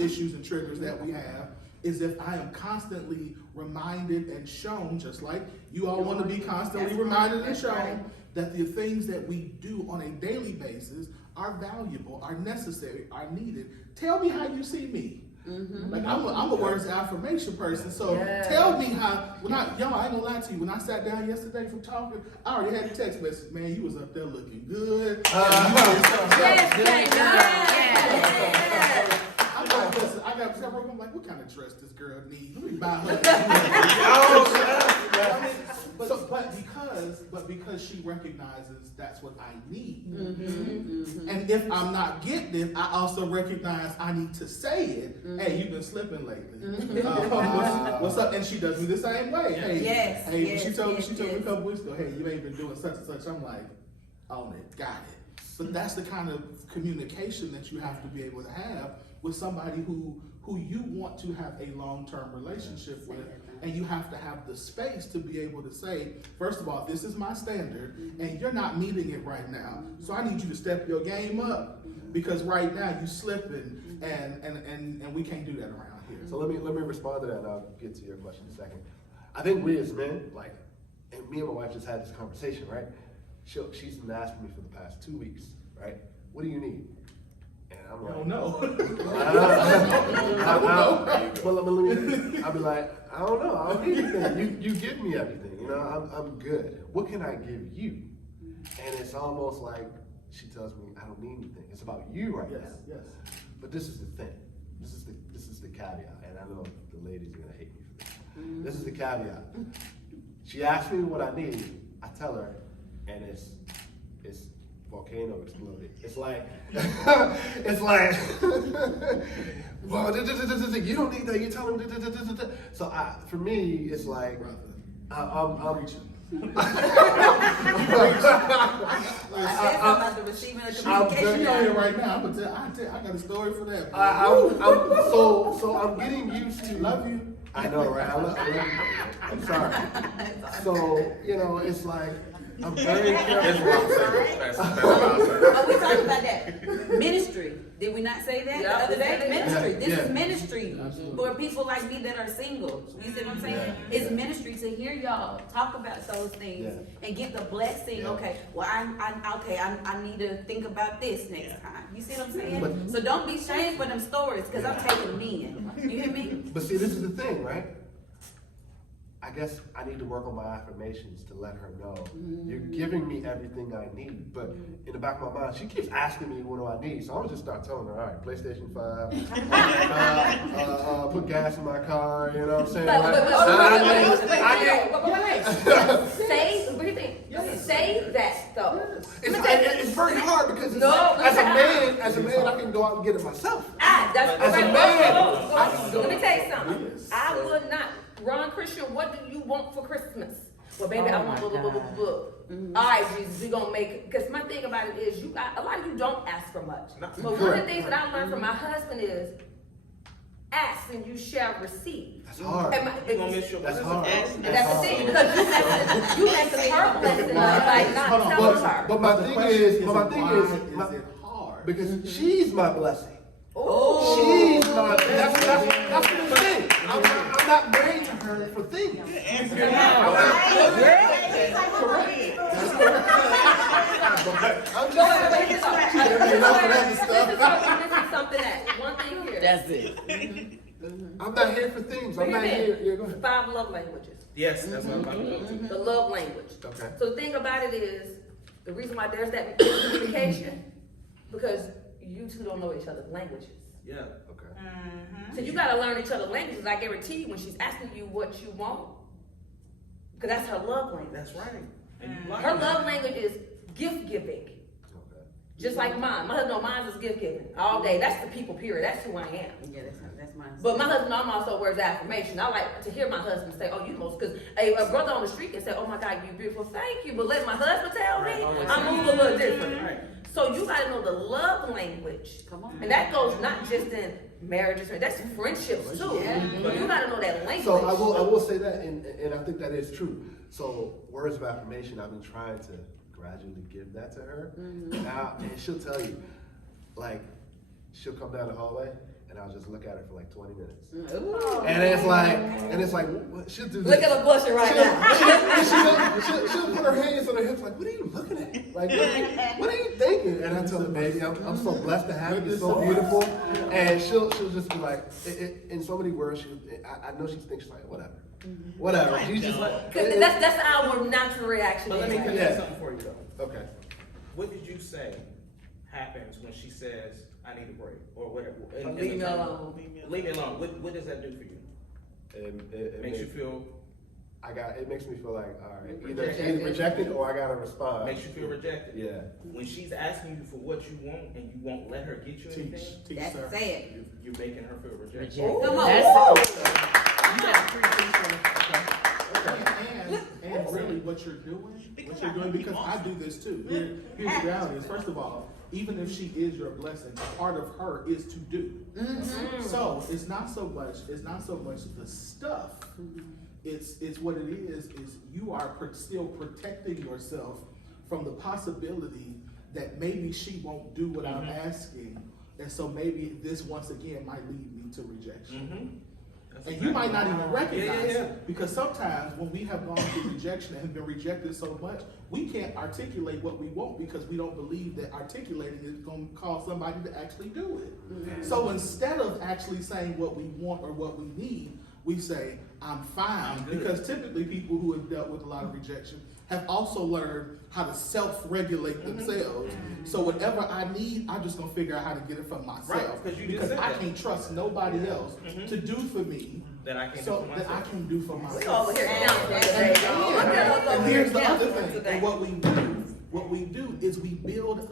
issues and triggers that we have. is if I am constantly reminded and shown, just like you all want to be constantly reminded and shown, that the things that we do on a daily basis are valuable, are necessary, are needed. Tell me how you see me. Like I'm a words affirmation person, so tell me how. Y'all, I ain't gonna lie to you. When I sat down yesterday from talking, I already had a text message. Man, you was up there looking good. I got several. I'm like, what kind of dress this girl need? Let me buy her. But because she recognizes that's what I need, and if I'm not getting it, I also recognize I need to say it. Hey, you've been slipping lately. What's up? And she does me the same way. Hey, she told me a couple weeks ago, hey, you ain't been doing such and such. I'm like, on it, got it. But that's the kind of communication that you have to be able to have with somebody who you want to have a long-term relationship with, and you have to have the space to be able to say, first of all, this is my standard, and you're not meeting it right now, so I need you to step your game up, because right now you slipping, and we can't do that around here. So let me respond to that, and I'll get to your question in a second. I think we as men, like, and me and my wife just had this conversation, right? She's been asking me for the past 2 weeks, right? What do you need? And I'm like, I don't know. I'll be like, I don't know. I don't need anything. You give me everything. You know, I'm good. What can I give you? And it's almost like she tells me I don't need anything. It's about you right now. Yes. But this is the thing. This is the caveat. And I know the ladies are gonna hate me for this. This is the caveat. She asks me what I need. I tell her, and it's volcano exploded. It's like, well, you don't need that. You tell him. So for me, it's like, I'm reaching. About the receiving of communication. Right now, I got a story for that. So I'm getting used to. Love you. I know, right? I love you. I'm sorry. So it's like. I'm very careful. But we talked about that. Ministry. Did we not say that the other day? Ministry. This is ministry for people like me that are single. You see what I'm saying? It's ministry to hear y'all talk about those things and get the blessing. Okay, well, I need to think about this next time. You see what I'm saying? So don't be ashamed for them stories, because I'm taking them in. You hear me? But see, this is the thing, right? I guess I need to work on my affirmations to let her know you're giving me everything I need. But in the back of my mind, she keeps asking me what do I need. So I'm gonna just start telling her, all right, PlayStation 5, put gas in my car, you know what I'm saying? Say that though. It's very hard because as a man, I can go out and get it myself. Let me tell you something. I would not. Ron Christian, what do you want for Christmas? Well, baby, I want blah, blah, blah, blah, blah. All right, Jesus, we gonna make it. Because my thing about it is, a lot of you don't ask for much. But one of the things that I learned from my husband is, ask and you shall receive. That's hard. That's hard. And that's the thing, because you make the her blessing by not telling her. But my thing is, because she's my blessing. She's my blessing. That's the thing. I'm not married to her for things. One thing here. That's it. I'm not here for things. I'm not here. Yeah, go ahead. 5 love languages. Yes, that's what I'm about to go to. The love language. Okay. So the thing about it is, the reason why there's that communication, because you two don't know each other's languages. Yeah. Okay. So you gotta learn each other's languages. I guarantee you, when she's asking you what you want, because that's her love language. That's right. And you like Her that. love language is gift giving. Okay. Just like mine. My husband, mine is gift giving all day. That's the people, period. That's who I am. Yeah, that's mine. But my husband, I'm also words affirmation. I like to hear my husband say, "Oh, you most," because a brother on the street can say, "Oh my God, you beautiful, thank you," but let my husband tell me, I move a little different. Right. So you gotta know the love language. Come on. And that goes not just in marriages, that's friendships too. But you gotta know that language. So I will say that, and I think that is true. So words of affirmation, I've been trying to gradually give that to her. Now, and she'll tell you, like, she'll come down the hallway and I'll just look at her for like 20 minutes. Ooh. And it's like, she'll do this. Look at her blushing right now. She'll put her hands on her hips like, what are you looking at? Like, what are you thinking? And I tell her, baby, I'm so blessed to have you. It's so beautiful. And she'll just be like, in so many words, I know she thinks she's like, whatever. Whatever. She's just like. That's our natural reaction. But let me anyway. confess something for you though. Okay. What did you say happens when she says, I need a break, or whatever? Leave me alone. Leave me alone. What does that do for you? It Makes you feel, it makes me feel like, all right, either rejected or I gotta respond. makes you feel rejected. Yeah. When she's asking you for what you want and you won't let her get you anything, Teach That's her. sad. you're making her feel rejected. Rejected. Come on. And really what you're doing, because I do this too. Here's the reality is, first of all, even if she is your blessing, part of her is to do. So it's not so much the stuff. It's what it is you are still protecting yourself from the possibility that maybe she won't do what I'm asking, and so maybe this once again might lead me to rejection. And you might not even recognize it, because sometimes when we have gone through rejection and have been rejected so much, we can't articulate what we want because we don't believe that articulating is going to cause somebody to actually do it. So instead of actually saying what we want or what we need, we say, I'm fine, because typically people who have dealt with a lot of rejection have also learned how to self-regulate themselves. So whatever I need, I'm just gonna figure out how to get it from myself. Right, because I can't trust nobody else to do for me That I can so do for that I myself. can do for We myself. over here counseling today, y'all. Look at us And over here's here the other counseling thing, today. and what we do is we build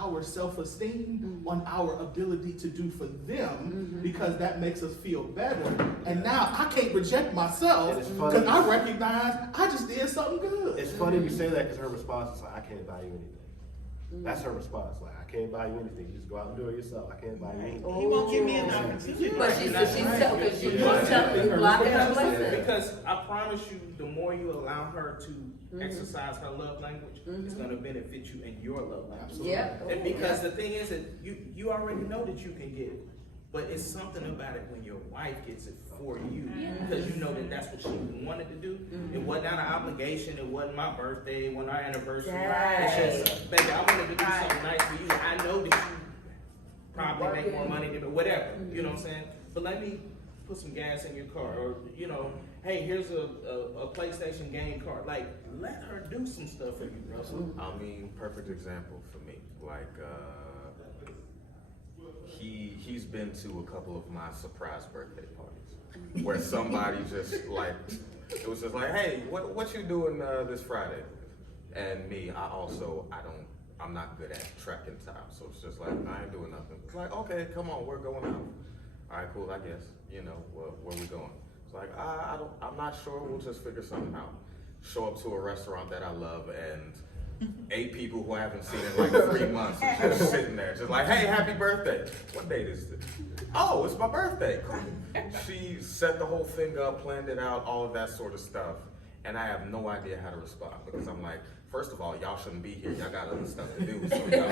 our self-esteem on our ability to do for them, because that makes us feel better. And now I can't reject myself And it's funny. because I recognize I just did something good. It's funny you say that because her response is like, I can't buy you anything. That's her response. Like, I can't buy you anything. You just go out and do it yourself. I can't buy you anything. He won't give me an opportunity. But she's telling people blocking her blessing. Because I promise you, the more you allow her to exercise her love language, it's gonna benefit you in your love language. Yeah. And because the thing is that you already know that you can get it, but it's something about it when your wife gets it for you, because you know that that's what she wanted to do. It wasn't out of obligation. It wasn't my birthday. It wasn't our anniversary. It's just, baby, I wanted to do something nice for you. I know that you probably make more money than me, whatever. You know what I'm saying? But let me put some gas in your car, or hey, here's a PlayStation game card. Like, let her do some stuff for you, bro. I mean, perfect example for me. Like, he's been to a couple of my surprise birthday parties where somebody just like, it was just like, hey, what you doing this Friday? And me, I'm not good at tracking time, so it's just like, I ain't doing nothing. It's like, okay, come on, we're going out. All right, cool, I guess. Where we going? It's like, I'm not sure. We'll just figure something out. Show up to a restaurant that I love, and 8 people who I haven't seen in like 3 months are just sitting there, just like, hey, happy birthday. What date is this? Oh, it's my birthday. Cool. She set the whole thing up, planned it out, all of that sort of stuff, and I have no idea how to respond, because I'm like, first of all, y'all shouldn't be here. Y'all got other stuff to do. So y'all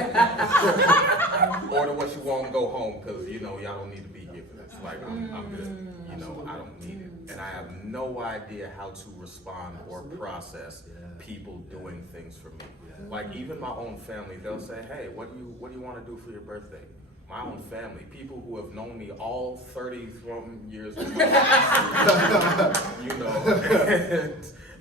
order what you want and go home, because y'all don't need to be here for this. Like, I'm good. I don't need it. And I have no idea how to respond or process people doing things for me. Like, even my own family, they'll say, hey, what do you want to do for your birthday? My own family, people who have known me all 30 years of my life,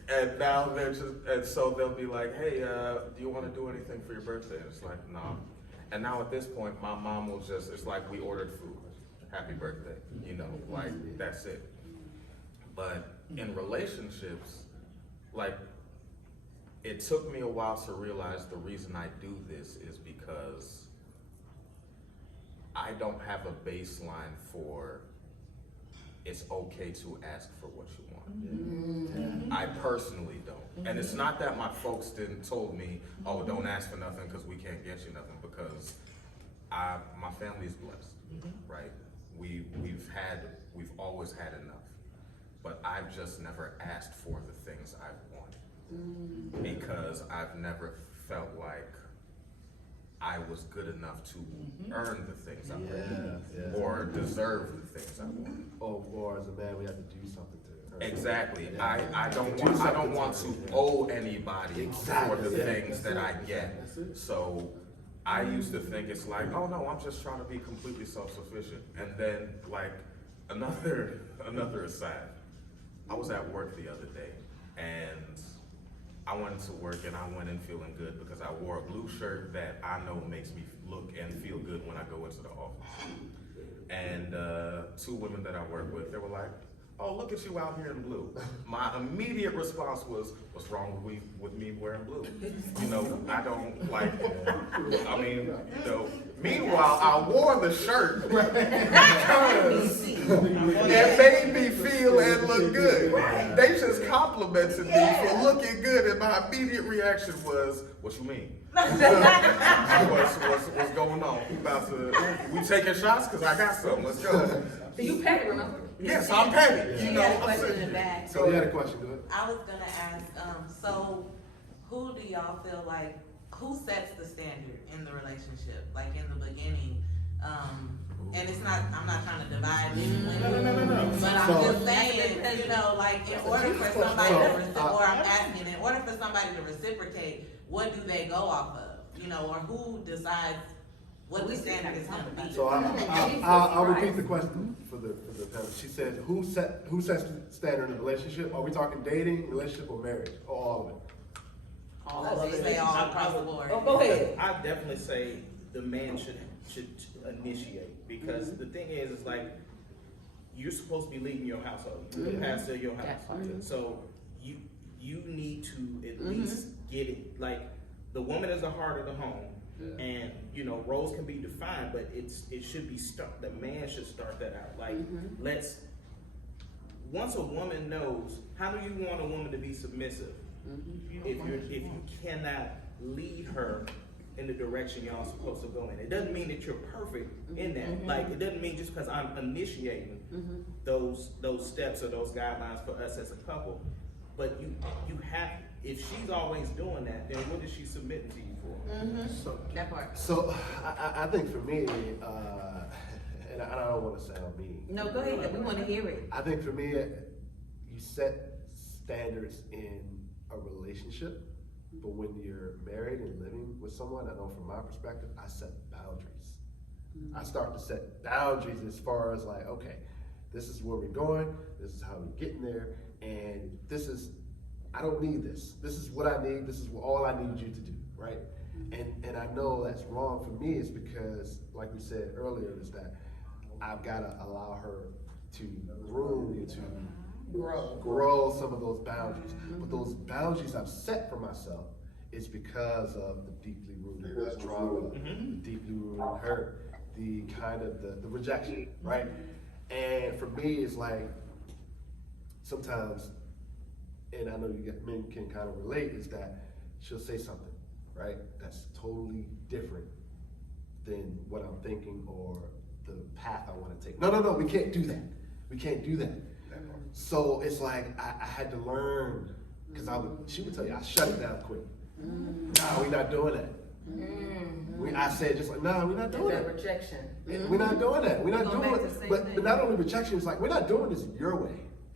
and now they're just, and so they'll be like, hey, do you want to do anything for your birthday? And it's like, no. And now at this point, my mom will just, it's like, we ordered food. Happy birthday. Like, that's it. But in relationships, like, it took me a while to realize the reason I do this is because I don't have a baseline for it's okay to ask for what you want. I personally don't. And it's not that my folks told me, oh, don't ask for nothing because we can't get you nothing, because my family's blessed, right? We've always had enough, but I've just never asked for the things I've wanted, because I've never felt like I was good enough to earn the things I wanted, Yeah. or deserve the things I wanted. Or as a man, we have to do something to earn. Exactly. Yeah. I don't Do want something to to owe anybody Exactly. for the Yeah. things that I get. So I used to think it's like, oh no, I'm just trying to be completely self-sufficient. And then like another aside, I was at work the other day and I went to work and I went in feeling good because I wore a blue shirt that I know makes me look and feel good when I go into the office. And two women that I work with, they were like, oh, look at you out here in blue. My immediate response was, what's wrong with me wearing blue? You know, I don't like, I mean, you know, meanwhile, I wore the shirt because it made me feel and look good. They just complimented me for looking good, and my immediate reaction was, what you mean? What's going on? We taking shots? Cause I got some, let's go. You petty, remember? Yes, I'm petty. You You know, got a I'm question saying- in the back. So you had a question, go ahead. I was gonna ask, so who do y'all feel like, who sets the standard in the relationship? Like in the beginning, and it's not, I'm not trying to divide anyone. No. But I'm So- just saying, you know, like in order for somebody to, or I'm asking, in order for somebody to reciprocate, what do they go off of? You know, or who decides what the standard is gonna be? So I'll repeat the question for the panel. She said, who sets the standard in a relationship? Are we talking dating, relationship, or marriage, or all of it? All of it, they all across the board. Oh, go ahead. I definitely say the man should initiate, because the thing is like, you're supposed to be leading your household, you're the pastor of your house. So you need to at least get it, like, the woman is the heart of the home. And you know, roles can be defined, but it should be the man should start that out. Like, once a woman knows, how do you want a woman to be submissive? If you cannot lead her in the direction y'all supposed to go in, it doesn't mean that you're perfect in that. Like, it doesn't mean just because I'm initiating those steps or those guidelines for us as a couple, but you have. If she's always doing that, then what is she submitting to you for? So, That part. so I think for me, and I don't want to sound mean. No, go ahead, we wanna hear it. I think for me, you set standards in a relationship, but when you're married and living with someone, I know from my perspective, I set boundaries. I start to set boundaries as far as like, okay, this is where we're going, this is how we're getting there, and I don't need this. This is what I need, this is all I need you to do, right? And I know that's wrong for me is because, like we said earlier, is that I've gotta allow her to groom, to grow some of those boundaries. But those boundaries I've set for myself is because of the deeply rooted trauma, the deeply rooted hurt, the kind of the rejection, right? And for me, it's like, sometimes, and I know men can kind of relate, is that she'll say something, right, that's totally different than what I'm thinking or the path I want to take. No, we can't do that. We can't do that. So it's like I had to learn, because she would tell you, I shut it down quick. Nah, we're not doing that. I said just like, nah, we're not doing that. Rejection. We're not doing that. We're not Going doing back to the it. same But thing. not only rejection, it's like, we're not doing this your way.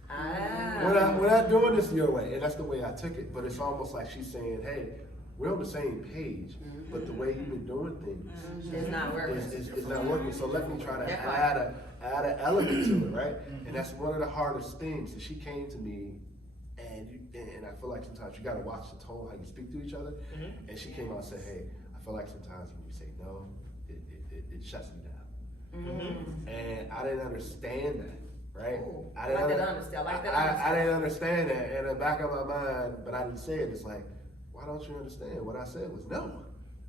Ah. We're not doing this your way, and that's the way I took it. But it's almost like she's saying, "Hey, we're on the same page, but the way you've been doing things It's not working. is not working. So let me try to That's add an element to it, right?" And that's one of the hardest things. And she came to me, and I feel like sometimes you got to watch the tone how you speak to each other. And she came out and said, "Hey, I feel like sometimes when you say no, it shuts me down." And I didn't understand that. Right? Ooh, I didn't understand. I like that I didn't understand that. And in the back of my mind, but I didn't say it. It's like, why don't you understand? What I said was no.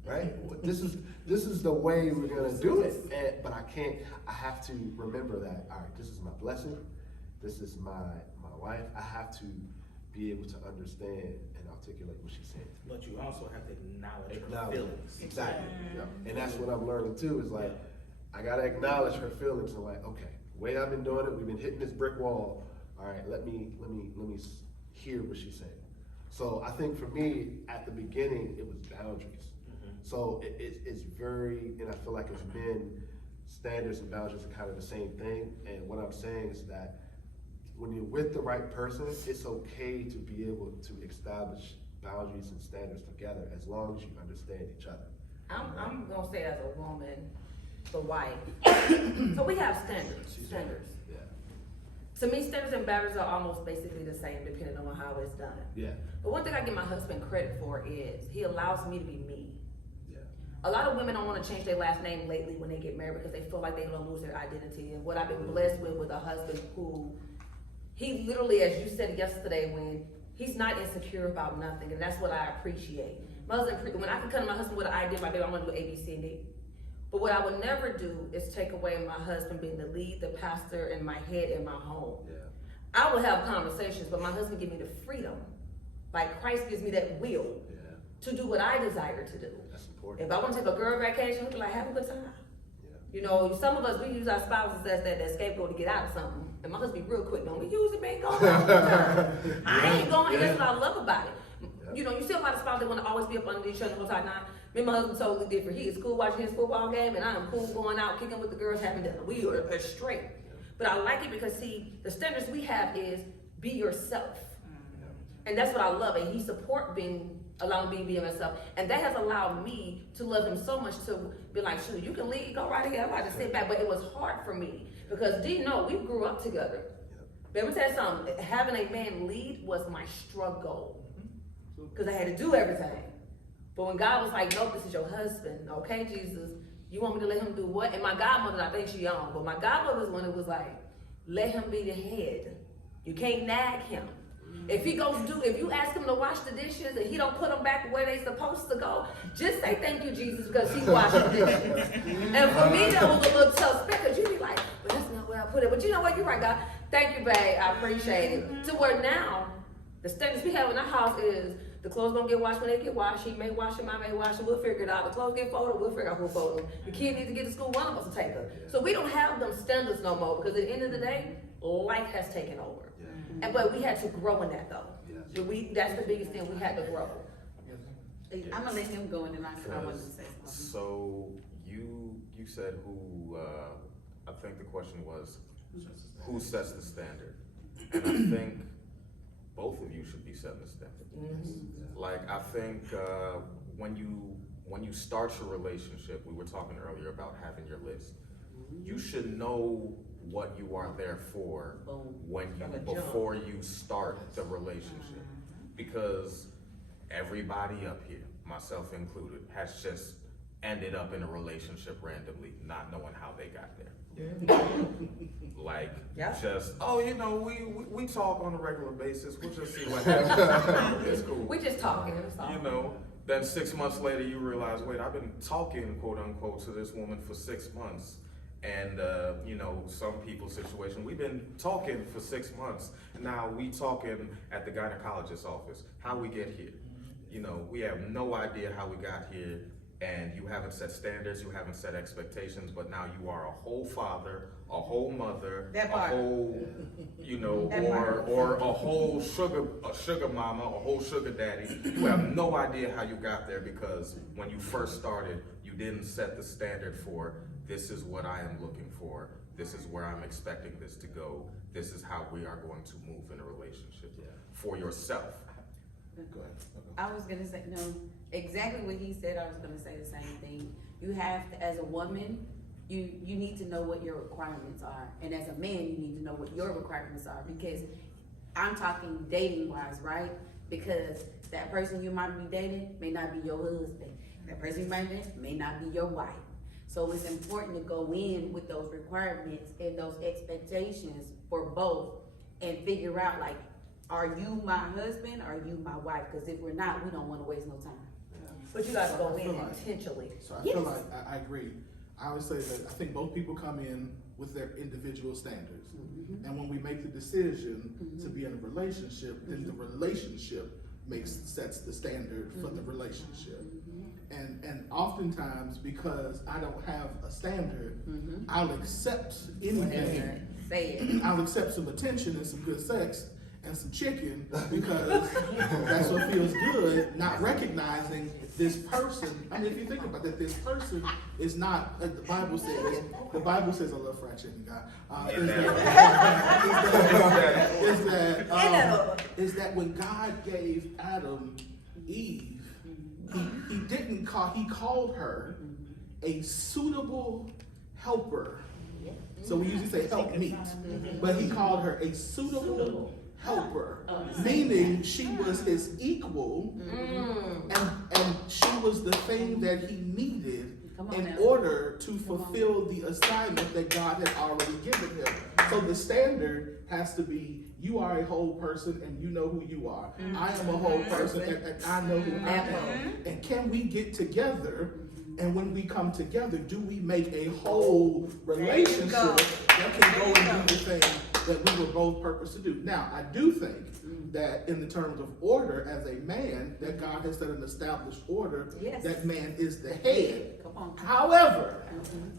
Right? This is the way we're gonna do it. But I have to remember that, all right, this is my blessing. This is my wife. I have to be able to understand and articulate what she's saying to me. But you also have to acknowledge her feelings. Exactly. And that's what I'm learning too, is like, I gotta acknowledge her feelings and like, okay, the way I've been doing it, we've been hitting this brick wall. All right, let me hear what she's saying. So I think for me, at the beginning, it was boundaries. So it's very, and I feel like as men, standards and boundaries are kind of the same thing. And what I'm saying is that when you're with the right person, it's okay to be able to establish boundaries and standards together as long as you understand each other. I'm gonna say as a woman, the wife. So we have standards. Yeah. To me, standards and boundaries are almost basically the same depending on how it's done. Yeah. But one thing I give my husband credit for is he allows me to be me. Yeah. A lot of women don't want to change their last name lately when they get married because they feel like they're gonna lose their identity. And what I've been blessed with a husband who, he literally, as you said yesterday, when he's not insecure about nothing, and that's what I appreciate. My husband, when I can come to my husband with an idea, my baby, I'm gonna do A, B, C, and D. But what I would never do is take away my husband being the lead, the pastor, and my head in my home. Yeah. I will have conversations, but my husband gives me the freedom. Like Christ gives me that will to do what I desire to do. That's important. If I want to take a girl vacation, we'll be like, have a good time. Yeah. You know, some of us, we use our spouses as that scapegoat to get out of something. And my husband be real quick, don't we use it, man? Go on. I ain't going, and that's what I love about it. Yeah. You know, you see a lot of spouses that want to always be up under each other the whole time. Now, me and my husband totally different. He is cool watching his football game, and I am cool going out, kicking with the girls, having dinner. We are straight. But I like it because, see, the standards we have is be yourself. And that's what I love. And he support allowing me to be myself. And that has allowed me to love him so much to be like, shoot, you can leave, go right ahead. I'm about to sit back. But it was hard for me because we grew up together. But let me tell you something, having a man lead was my struggle because I had to do everything. But when God was like, nope, this is your husband. Okay, Jesus, you want me to let him do what? And my godmother, I think she young, but my godmother's one that was like, let him be the head. You can't nag him. If you ask him to wash the dishes and he don't put them back where they supposed to go, just say thank you, Jesus, because he washed the dishes. And for me, that was a little tough because you'd be like, but that's not where I put it. But you know what? You're right, God. Thank you, babe. I appreciate it. To where now, the standards we have in our house is the clothes gonna get washed when they get washed. He may wash them, I may wash them. We'll figure it out. The clothes get folded, we'll figure out who'll fold them. The kid needs to get to school, one of us will take her. So we don't have them standards no more because at the end of the day, life has taken over. But we had to grow in that though. That's the biggest thing, we had to grow. I'm gonna let him go and then I want to say something. So you said who, I think the question was, who sets the standard? And I think both of you should be setting the standard. Like, I think when you start your relationship, we were talking earlier about having your list. You should know what you are there for before you start the relationship. Because everybody up here, myself included, has just ended up in a relationship randomly, not knowing how they got there. Like, just, we talk on a regular basis, we'll just see what happens. It's cool. We just talking. Then 6 months later you realize, wait, I've been talking, quote unquote, to this woman for 6 months. And, some people's situation, we've been talking for 6 months. Now we talking at the gynecologist's office, how we get here. We have no idea how we got here, and you haven't set standards, you haven't set expectations, but now you are a whole father, a whole mother, a whole, or a whole sugar mama, a whole sugar daddy. You have no idea how you got there because when you first started, you didn't set the standard for, this is what I am looking for, this is where I'm expecting this to go, this is how we are going to move in a relationship for yourself. Go ahead. I was gonna say, no, exactly what he said, I was gonna say the same thing. You have to, as a woman, you need to know what your requirements are. And as a man, you need to know what your requirements are, because I'm talking dating wise, right? Because that person you might be dating may not be your husband. That person you might be dating may not be your wife. So it's important to go in with those requirements and those expectations for both and figure out, like, are you my husband? Or are you my wife? Because if we're not, we don't want to waste no time. But you gotta go in intentionally. So I feel like I agree. I always say that I think both people come in with their individual standards. And when we make the decision to be in a relationship, then the relationship sets the standard for the relationship. And oftentimes, because I don't have a standard, I'll accept anything. Say it. I'll accept some attention and some good sex and some chicken because that's what feels good, not recognizing this person, I mean, if you think about that, this person is not, the Bible says, I love fried chicken, God, is that when God gave Adam Eve, he called her a suitable helper. So we usually say help meet, but he called her a suitable helper, meaning she was his equal, and she was the thing that he needed in order to fulfill the assignment that God had already given him. So the standard has to be, you are a whole person and you know who you are. I am a whole person and I know who I am. And can we get together? And when we come together, do we make a whole relationship that can go and do the thing that we were both purposed to do? Now, I do think that in the terms of order, as a man, that God has set an established order, that man is the head. However,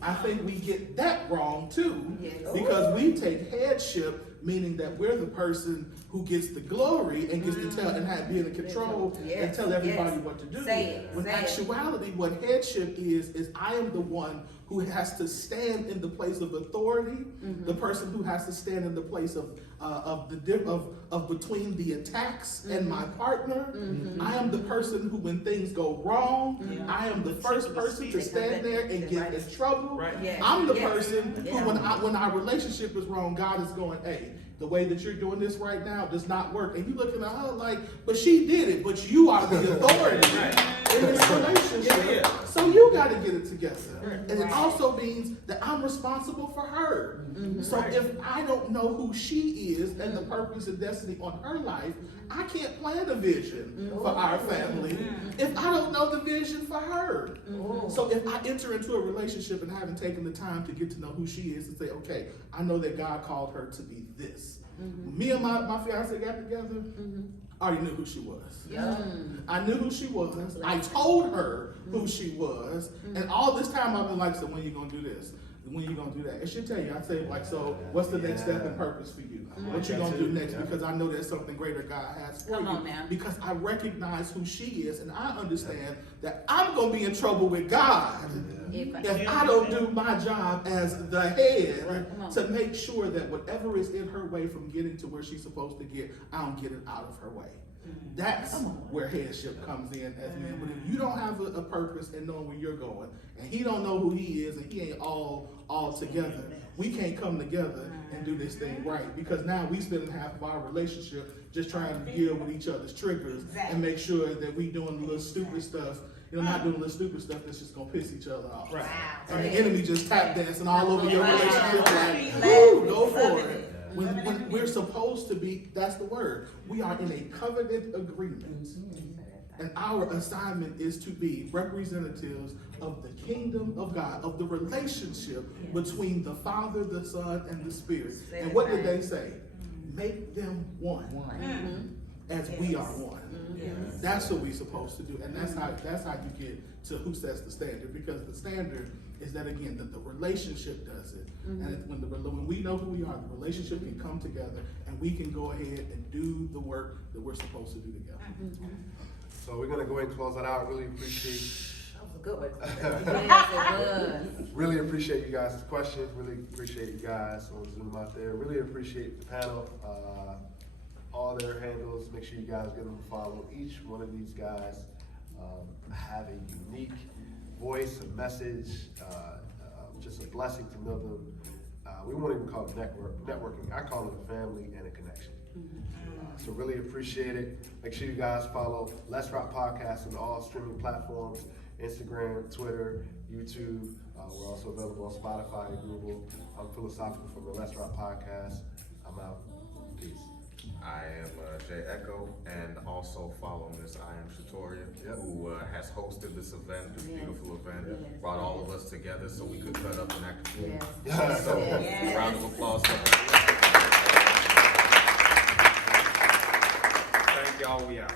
I think we get that wrong too, because we take headship, meaning that we're the person who gets the glory and gets to tell and be in control and tell everybody what to do. When actuality, what headship is I am the one who has to stand in the place of authority, the person who has to stand in the place of between the attacks and my partner. I am the person who, when things go wrong, I am the first person to stand there and get in trouble. I'm the person who, when our relationship is wrong, God is going, hey, the way that you're doing this right now does not work. And you looking at her like, but she did it, but you are the authority in this relationship. So you got to get it together. And it also means that I'm responsible for her. So if I don't know who she is and the purpose and destiny on her life, I can't plan a vision for our family if I don't know the vision for her. So if I enter into a relationship and I haven't taken the time to get to know who she is and say, okay, I know that God called her to be this. Me and my fiance got together, I already knew who she was. I knew who she was. I told her who she was. And all this time I've been like, so when are you going to do this? When you gonna do that? And she'll tell you. I say, like, so what's the next step and purpose for you? What you gonna do next? Because I know there's something greater God has for you. Because I recognize who she is, and I understand that I'm gonna be in trouble with God if I don't do my job as the head to make sure that whatever is in her way from getting to where she's supposed to get, I don't get it out of her way. That's where headship comes in as men. But if you don't have a purpose and knowing where you're going, and he don't know who he is, and he ain't all together, we can't come together and do this thing right. Because now we spend half of our relationship just trying to deal with each other's triggers and make sure that we doing little stupid stuff. Not doing little stupid stuff that's just gonna piss each other off. And the enemy just tap dancing all over your relationship like, woo, go for it. When we're supposed to be, that's the word, we are in a covenant agreement. And our assignment is to be representatives of the kingdom of God, of the relationship between the Father, the Son, and the Spirit. And what did they say? Make them one. As we are one. That's what we're supposed to do. And that's how you get to who sets the standard. Because the standard is that, again, that the relationship does it. And when we know who we are, the relationship can come together and we can go ahead and do the work that we're supposed to do together. So we're gonna go ahead and close that out. Really appreciate That was a good one. Really appreciate you guys' questions. Really appreciate you guys on Zoom out there. Really appreciate the panel. All their handles. Make sure you guys give them a follow. Each one of these guys have a unique voice, a message, just a blessing to know them. We won't even call it networking. I call it a family and a connection. So really appreciate it. Make sure you guys follow Let's Rock Podcast on all streaming platforms, Instagram, Twitter, YouTube. We're also available on Spotify and Google. I'm Philasophikal from the Let's Rock Podcast. I'm out. Peace. I am Jay Ecko, and also follow Miss IamShatoria, who has hosted this event, this beautiful event, brought all of us together so we could cut up and act a fool. So, round of applause. Thank y'all, we out.